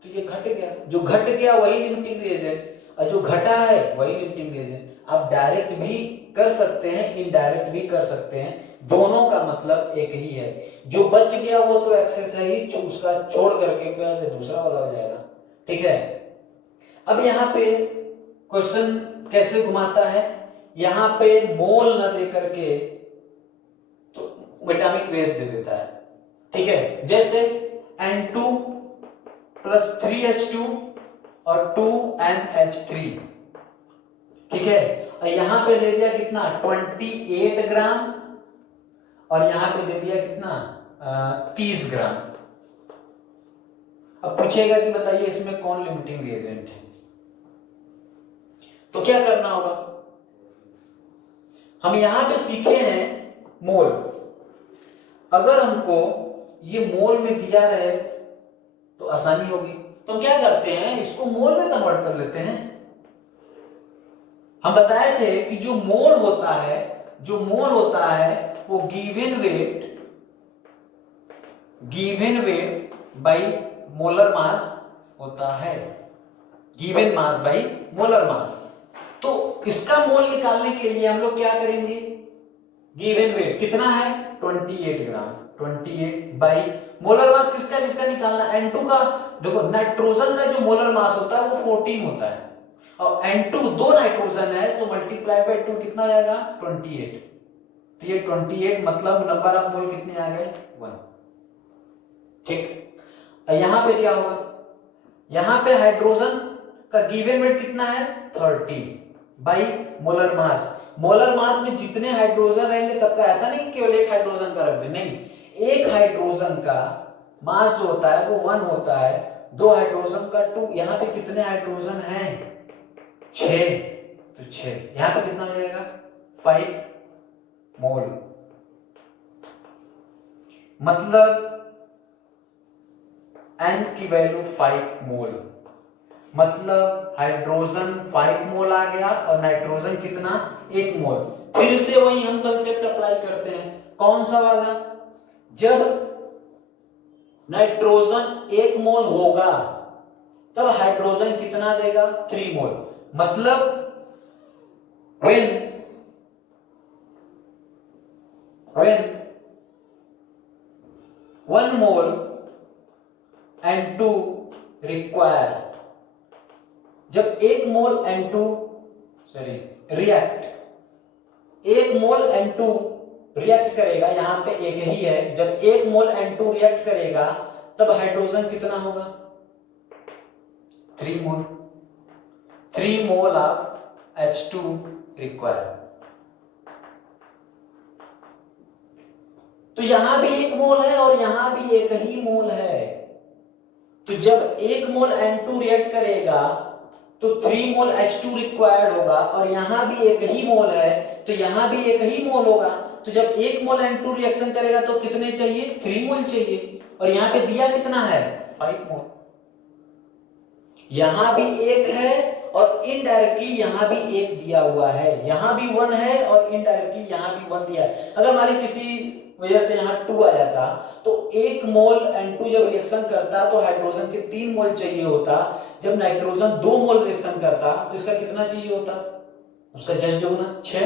तो ये घट गया, जो घट गया वही लिमिटिंग रिएजेंट, और जो घटा है वही लिमिटिंग रिएजेंट। आप डायरेक्ट भी कर सकते हैं, इनडायरेक्ट भी कर सकते हैं, दोनों का मतलब एक ही है। जो बच गया वो तो एक्सेस है ही, उसका छोड़ करके दूसरा वाला हो जाएगा। ठीक है, अब यहाँ पे क्वेश्चन कैसे घुमाता है, यहां पे मोल न दे करके तो एटॉमिक वेट दे देता है। ठीक है, जैसे N2 प्लस 3H2 और 2NH3। ठीक है, और यहां पे दे दिया कितना 28 ग्राम, और यहां पे दे दिया कितना 30 ग्राम। अब पूछेगा कि बताइए इसमें कौन लिमिटिंग रिएजेंट है, तो क्या करना होगा, हम यहां पे सीखे हैं मोल। अगर हमको ये मोल में दिया रहे तो आसानी होगी, तो क्या करते हैं इसको मोल में कन्वर्ट कर लेते हैं। हम बताए थे कि जो मोल होता है वो given weight by molar mass होता है, given mass by molar mass. तो इसका मोल निकालने के लिए हम लोग क्या करेंगे, गिवन वेट कितना है 28 ग्राम, 28 बाई मोलर मास किसका जिसका निकालना, N2 का। देखो नाइट्रोजन का जो मोलर मास होता है वो 14 होता है, और N2 दो नाइट्रोजन है तो मल्टीप्लाई बाय 2 कितना आ जाएगा 28। तो ये 28 मतलब नंबर ऑफ मोल कितने आ गए 1। ठीक, यहां पे क्या होगा, यहां पे हाइड्रोजन का गिवन वेट कितना है 30 by molar mass. Molar mass में जितने हाइड्रोजन रहेंगे सबका, ऐसा नहीं केवल एक हाइड्रोजन का रख दे, नहीं, एक हाइड्रोजन का मास जो होता है वो 1 होता है, दो हाइड्रोजन का 2। यहां पे कितने हाइड्रोजन हैं 6, तो 6 यहां पे कितना हो जाएगा 5 मोल। मतलब N की वैल्यू 5 मोल, मतलब हाइड्रोजन 5 मोल आ गया और नाइट्रोजन कितना 1 मोल। फिर से वही हम कंसेप्ट अप्लाई करते हैं, कौन सा वाला, जब नाइट्रोजन 1 मोल होगा तब हाइड्रोजन कितना देगा 3 मोल। मतलब when 1 मोल N2 required, जब 1 मोल N2 रिएक्ट, 1 मोल N2 रिएक्ट करेगा, यहां पे एक ही है, जब 1 मोल N2 रिएक्ट करेगा तब हाइड्रोजन कितना होगा 3 मोल, 3 मोल ऑफ H2 रिक्वायर्ड। तो यहां भी 1 मोल है और यहां भी एक ही मोल है, तो जब 1 मोल N2 रिएक्ट करेगा तो 3 मोल H2 रिक्वायर्ड होगा, और यहां भी एक ही मोल है तो यहां भी एक ही मोल होगा। तो जब 1 मोल N2 रिएक्शन करेगा तो कितने चाहिए 3 मोल चाहिए, और यहां पे दिया कितना है 5 मोल। यहां भी 1 है और इनडायरेक्टली यहां भी 1 दिया हुआ है, यहां भी 1 है और इनडायरेक्टली यहां भी 1 दिया है। अगर मान ली किसी वजह से यहां 2 आ जाता तो 1 मोल N2 जब रिएक्शन करता तो हाइड्रोजन के 3 मोल चाहिए होता, जब नाइट्रोजन 2 मोल रिएक्शन करता तो इसका कितना चाहिए होता, उसका जस्ट होना 6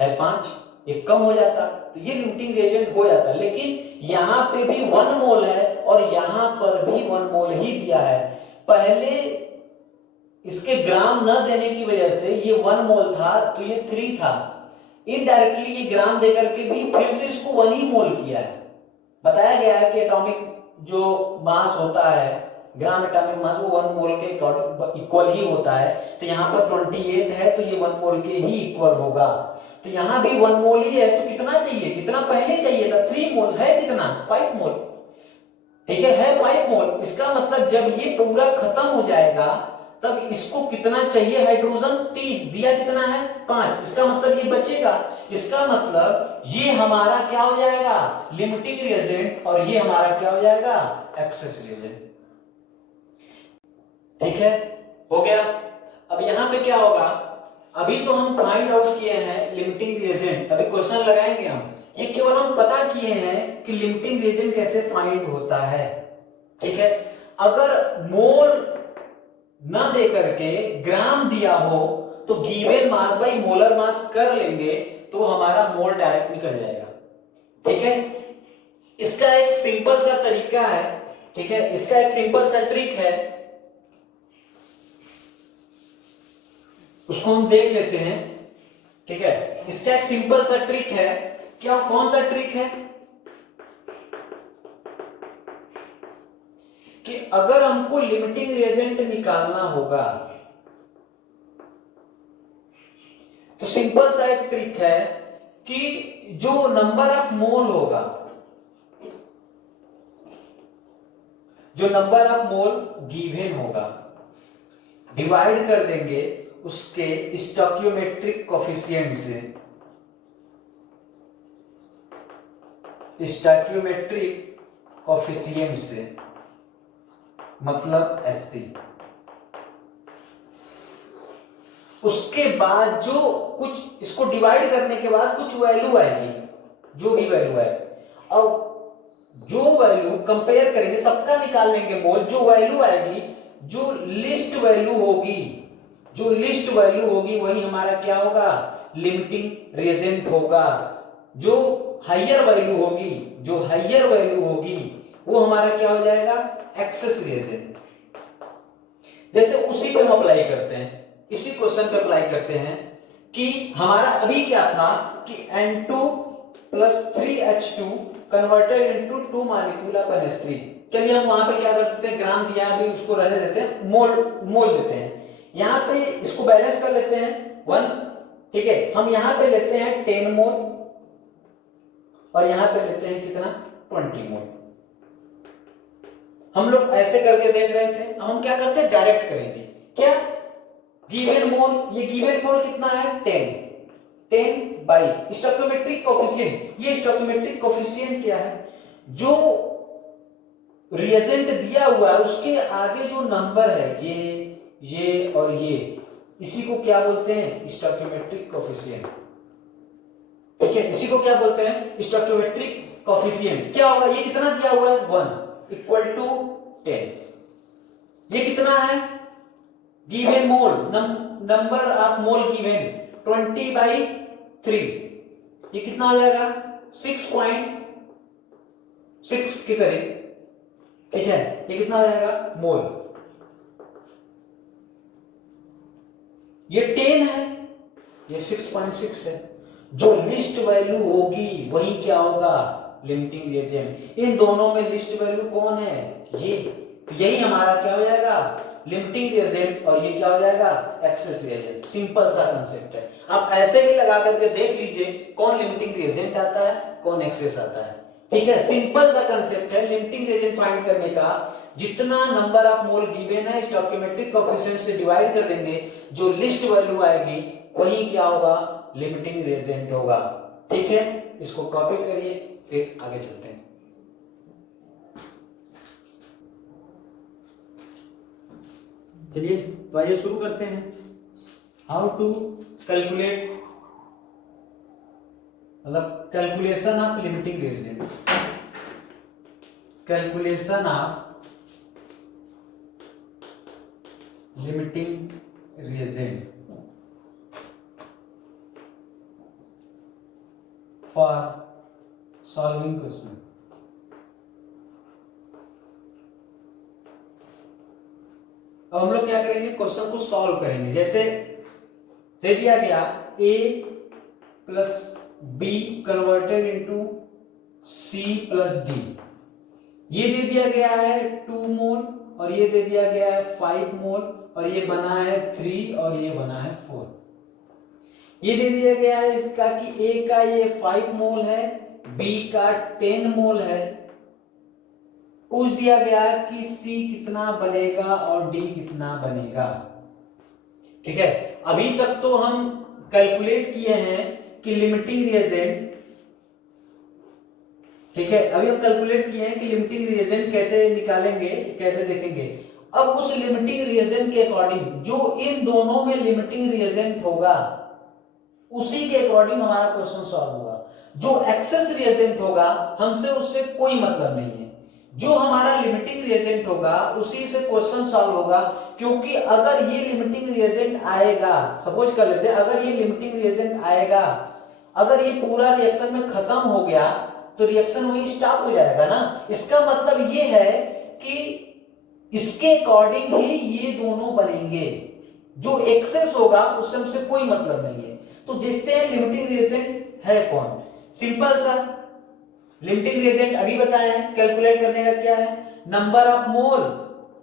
है 5, ये कम हो जाता, तो ये लिमिटिंग रिएजेंट हो जाता। लेकिन यहां पे भी 1 मोल है और यहां पर भी 1 मोल ही दिया है। पहले इसके ग्राम न देने की वजह से ये 1 मोल था तो ये 3 था, इनडायरेक्टली ये ग्राम देकर के भी फिर से इसको 1 ही मोल किया है। बताया गया है कि एटॉमिक जो मास होता है, ग्राम एटॉमिक मास, वो 1 मोल के इक्वल ही होता है। तो यहाँ पर 28 है तो ये 1 मोल के ही इक्वल होगा, तो यहाँ भी 1 मोल ही है, तो कितना चाहिए, जितना पहले चाहिए था 3 मोल, है कितना 5 मोल। ठीक है 5 मोल। इसका मतलब जब ये पूरा खत्म हो जाएगा तब इसको कितना चाहिए हाइड्रोजन, 3, दिया कितना है 5, इसका मतलब ये बचेगा, इसका मतलब ये हमारा क्या हो जाएगा लिमिटिंग रिएजेंट और ये हमारा क्या हो जाएगा एक्सेस रिएजेंट। ठीक है, हो गया। अब यहां पे क्या होगा, अभी तो हम फाइंड आउट किए हैं लिमिटिंग रिएजेंट, अभी क्वेश्चन लगाएंगे हम, ये केवल हम पता किए हैं कि लिमिटिंग रिएजेंट कैसे फाइंड होता है। ठीक है, अगर मोल ना दे करके ग्राम दिया हो तो given mass by molar mass कर लेंगे तो हमारा मोल डायरेक्ट निकल जाएगा। ठीक है, इसका एक सिंपल सा तरीका है, ठीक है, इसका एक सिंपल सा ट्रिक है, उसको हम देख लेते हैं। ठीक है, इसका एक सिंपल सा ट्रिक है, क्या कौन सा ट्रिक है कि अगर हमको लिमिटिंग रिएजेंट निकालना होगा तो सिंपल सा एक ट्रिक है कि जो नंबर ऑफ मोल होगा, जो नंबर ऑफ मोल गिवन होगा, डिवाइड कर देंगे उसके स्टोइकियोमेट्रिक कोफिशिएंट से, स्टोइकियोमेट्रिक कोफिशिएंट से मतलब SC। उसके बाद जो कुछ इसको डिवाइड करने के बाद कुछ वैल्यू आएगी, जो भी वैल्यू आए, अब जो वैल्यू कंपेयर करेंगे, सबका निकाल लेंगे मोल, जो वैल्यू आएगी, जो लिस्ट वैल्यू होगी, जो लिस्ट वैल्यू होगी वही हमारा क्या होगा लिमिटिंग रिएजेंट होगा। जो हायर वैल्यू होगी, जो हायर वैल्यू होगी वो हमारा क्या हो जाएगा एक्सेस रिएजेंट। जैसे उसी पे हम अप्लाई करते हैं, इसी क्वेश्चन पे अप्लाई करते हैं कि हमारा अभी क्या था कि N2 plus 3H2 converted into 2 molecule of NH3। चलिए हम वहां पे क्या करते हैं, ग्राम दिया अभी उसको रहने देते हैं, मोल लेते हैं, यहां पे इसको बैलेंस कर लेते हैं 1। ठीक है, हम यहां पे लेते हैं 10 मोल और यहां पे लेते हैं कितना 20 मोल। हम लोग ऐसे करके देख रहे थे, अब हम क्या करते हैं डायरेक्ट करेंगे, क्या गिवन मोल, ये गिवन मोल कितना है 10 बाई स्टोइकियोमेट्रिक कोफिशिएंट। ये स्टोइकियोमेट्रिक कोफिशिएंट क्या है, जो रिएजेंट दिया हुआ है उसके आगे जो नंबर है ये और ये, इसी को क्या बोलते हैं स्टोइकियोमेट्रिक कोफिशिएंट। ठीक है, इसी को क्या बोलते हैं स्टोइकियोमेट्रिक कोफिशिएंट। क्या होगा, ये कितना दिया हुआ है 1 इक्वल टू 10। ये कितना है given mole, number of mole given 20/3, ये कितना हो जाएगा 6.6 के करीब। ठीक है, ये कितना हो जाएगा मोल, ये 10 है, ये 6.6 है। जो लिस्ट वैल्यू होगी वही क्या होगा लिमिटिंग रिएजेंट। इन दोनों में लिस्ट वैल्यू कौन है ये, तो यही हमारा क्या हो जाएगा लिमिटिंग रिएजेंट और ये क्या हो जाएगा एक्सेस रिएजेंट। सिंपल सा कंसेप्ट है, आप ऐसे भी लगा करके देख लीजिए कौन लिमिटिंग रिएजेंट आता है कौन एक्सेस आता है। ठीक है, सिंपल सा कंसेप्ट है लिमिटिंग रिएजेंट फाइंड करने का। जितना नंबर ऑफ मोल गिवन है स्टोइकियोमेट्रिक कोफिशिएंट से डिवाइड कर देंगे, जो लिस्ट वैल्यू आएगी वही क्या होगा लिमिटिंग रिएजेंट होगा। ठीक है, इसको कॉपी करिए फिर आगे चलते हैं। चलिए तो आइए शुरू करते हैं। हाउ टू कैलकुलेट, मतलब calculation of limiting reagent, calculation of limiting reagent for solving question. अब हम लोग क्या करेंगे, क्वेश्चन को सॉल्व करेंगे। जैसे दे दिया गया a plus be converted into c plus D, ये दे दिया गया है 2 मोल और ये दे दिया गया है 5 मोल और ये बना है 3 और ये बना है 4। ये दे दिया गया है इसका कि a का ये 5 मोल है, b का 10 मोल है। पूछ दिया गया कि c कितना बनेगा और d कितना बनेगा। ठीक है, अभी तक तो हम कैलकुलेट किए हैं कि लिमिटिंग रिएजेंट, ठीक है, अभी हम कैलकुलेट किए हैं कि लिमिटिंग रिएजेंट कैसे निकालेंगे, कैसे देखेंगे। अब उस लिमिटिंग रिएजेंट के अकॉर्डिंग जो इन दोनों में लिमिटिंग रिएजेंट होगा उसी के अकॉर्डिंग हमारा क्वेश्चन सॉल्व होगा। जो एक्सेस रिएजेंट होगा हमसे उससे कोई मतलब नहीं है, जो हमारा लिमिटिंग रिएजेंट होगा उसी से क्वेश्चन सॉल्व होगा। क्योंकि अगर ये लिमिटिंग रिएजेंट आएगा, सपोज कर लेते हैं अगर ये लिमिटिंग रिएजेंट आएगा, अगर ये पूरा रिएक्शन में खत्म हो गया तो रिएक्शन वही स्टॉप हो जाएगा ना। इसका मतलब ये है कि इसके अकॉर्डिंग ही ये दोनों बनेंगे, जो एक्सेस होगा उससे हमसे कोई मतलब नहीं है। तो देखते हैं लिमिटिंग रिएजेंट है कौन। सिंपल सा लिमिटिंग रिएजेंट अभी बताया है, कैलकुलेट करने का क्या है, number of mole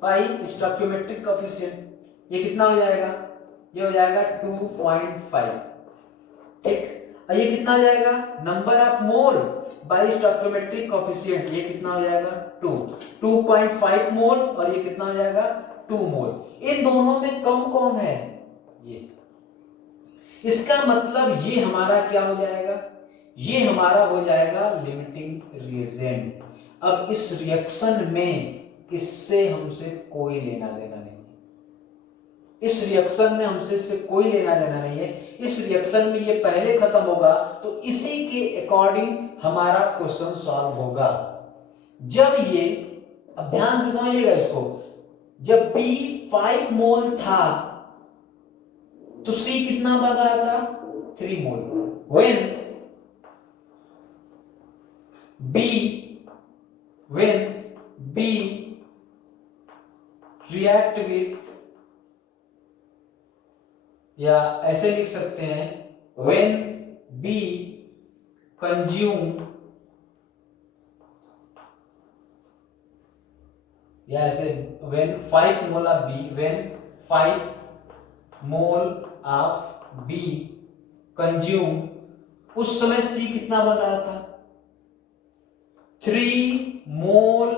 by stoichiometric coefficient. ये कितना हो जाएगा, ये हो जाएगा 2.5, ठीक। और ये कितना हो जाएगा, number of mole by stoichiometric coefficient, ये कितना हो जाएगा 2.5 मोल, और ये कितना हो जाएगा 2 मोल। इन दोनों में कम कौन है, ये। इसका मतलब ये हमारा क्या हो जाएगा, ये हमारा हो जाएगा लिमिटिंग रिएजेंट। अब इस रिएक्शन में इससे हमसे कोई लेना देना नहीं है, इस रिएक्शन में हमसे इससे कोई लेना देना नहीं है। इस रिएक्शन में ये पहले खत्म होगा तो इसी के अकॉर्डिंग हमारा क्वेश्चन सॉल्व होगा। जब ये, अब ध्यान से समझिएगा इसको, जब B 5 मोल था तो C कितना बन रहा था 3 मोल। when B react with, या ऐसे लिख सकते हैं when B consume, या ऐसे when 5 mole of B, when 5 mole of B consume, उस समय C कितना बन रहा था 3 मोल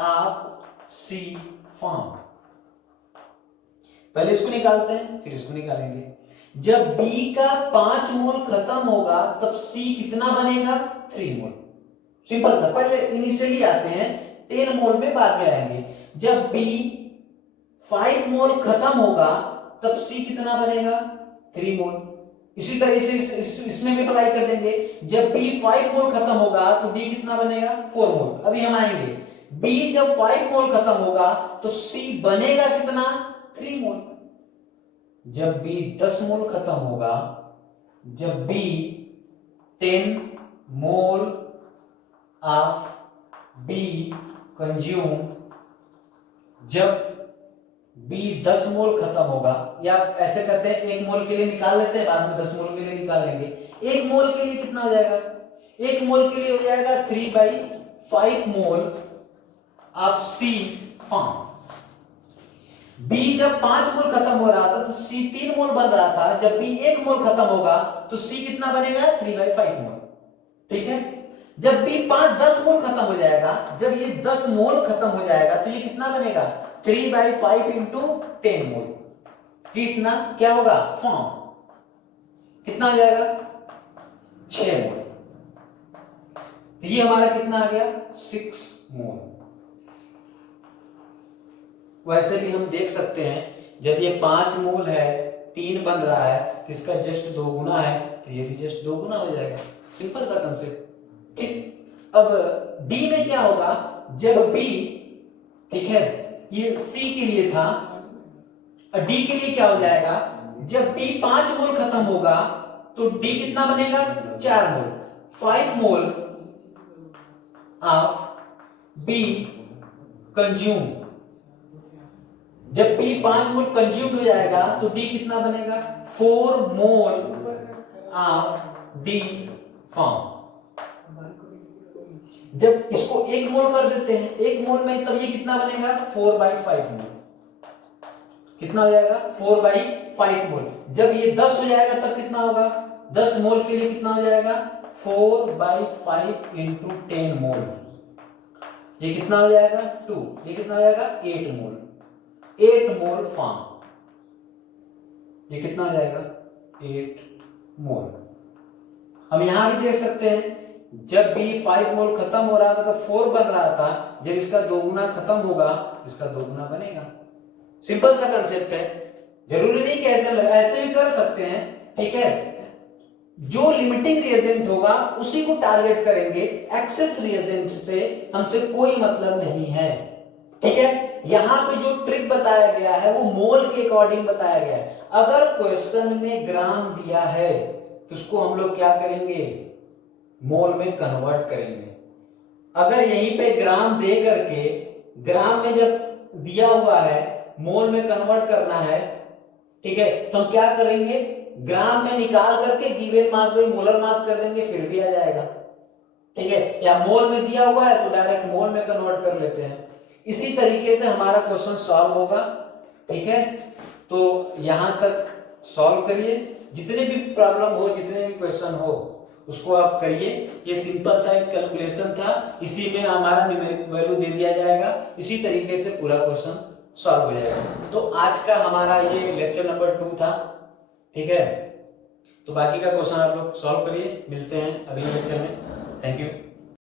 ऑफ C फॉर्म। पहले इसको निकालते हैं फिर इसको निकालेंगे। जब B का 5 मोल खत्म होगा तब C कितना बनेगा 3 मोल। सिंपल सा, पहले इनिशियली आते हैं, 10 मोल में बाद में आएंगे। जब B 5 मोल खत्म होगा तब C कितना बनेगा 3 मोल। इसी तरह से इसमें भी अप्लाई कर देंगे। जब B 5 मोल खत्म होगा तो D कितना बनेगा 4 मोल। अभी हम आएंगे, B जब 5 मोल खत्म होगा तो C बनेगा कितना 3 मोल। जब B 10 मोल खत्म होगा, जब B 10 mole of B consume, जब B 10 मोल खत्म होगा, या ऐसे करते हैं 1 मोल के लिए निकाल लेते हैं, बाद में 10 मोल के लिए निकाल लेंगे। 1 मोल के लिए कितना हो जाएगा, 1 मोल के लिए हो जाएगा 3/5 mole of C form. B जब 5 मोल खत्म हो रहा था तो C 3 मोल बन रहा था। जब B 1 मोल खत्म होगा तो C कितना बनेगा 3/5 मोल, ठीक है। जब B 10 मोल खत्म हो जाएगा, जब ये 10 मोल खत्म हो जाएगा तो ये कितना बनेगा 3/5 इंटू 10 मोल, कितना क्या होगा फॉर्म, कितना हो जाएगा 6 मोल। तो ये हमारा कितना आ गया 6 मोल। वैसे भी हम देख सकते हैं जब ये 5 मोल है 3 बन रहा है तो इसका जस्ट 2 गुना है, तो ये भी जस्ट 2 गुना हो जाएगा। सिंपल सा कंसेप्ट, ठीक। अब डी में क्या होगा, जब बी, ठीक है, ये सी के लिए था, डी के लिए क्या हो जाएगा, जब बी 5 मोल खत्म होगा तो डी कितना बनेगा 4 मोल। 5 मोल ऑफ बी कंज्यूम, जब बी 5 मोल कंज्यूम हो जाएगा तो डी कितना बनेगा 4 मोल ऑफ डी फॉर्म। जब इसको 1 मोल कर देते हैं, 1 मोल में तब ये कितना बनेगा 4/5 मोल, कितना हो जाएगा 4/5 मोल। जब ये 10 हो जाएगा तब कितना होगा, 10 मोल के लिए कितना हो जाएगा 4/5 इंटू 10 मोल, ये कितना हो जाएगा 2, ये कितना हो जाएगा 8 मोल, 8 मोल फॉर्म। ये कितना हो जाएगा 8 मोल। हम यहां भी देख सकते हैं जब भी 5 मोल खत्म हो रहा था तो 4 बन रहा था, जब इसका 2 गुना खत्म होगा इसका 2 गुना बनेगा। सिंपल सा कंसेप्ट है, जरूरी नहीं कि ऐसे भी कर सकते हैं, ठीक है। जो लिमिटिंग रिएजेंट होगा उसी को टारगेट करेंगे, एक्सेस रिएजेंट से हमसे कोई मतलब नहीं है, ठीक है। यहां पे जो ट्रिक बताया गया है वो मोल के अकॉर्डिंग बताया गया है। अगर क्वेश्चन में ग्राम दिया है तो उसको हम लोग क्या करेंगे, मोल में कन्वर्ट करेंगे। अगर यहीं पे ग्राम दे करके ग्राम में जब दिया हुआ है मोल में कन्वर्ट करना है, ठीक है, तो हम क्या करेंगे, ग्राम में निकाल करके given mass by molar mass कर देंगे, फिर भी आ जाएगा, ठीक है। या मोल में दिया हुआ है तो डायरेक्ट मोल में कन्वर्ट कर लेते हैं। इसी तरीके से हमारा क्वेश्चन सॉल्व होगा, ठीक है। तो यहां तक सॉल्व करिए, जितने भी प्रॉब्लम हो, जितने भी क्वेश्चन हो उसको आप करिए। ये सिंपल सा एक कैलकुलेशन था, इसी में हमारा न्यूमेरिक वैल्यू दे दिया जाएगा, इसी तरीके से पूरा क्वेश्चन सॉल्व हो जाएगा। तो आज का हमारा ये लेक्चर नंबर 2 था, ठीक है। तो बाकी का क्वेश्चन आप लोग सॉल्व करिए, मिलते हैं अगले लेक्चर में। Thank you.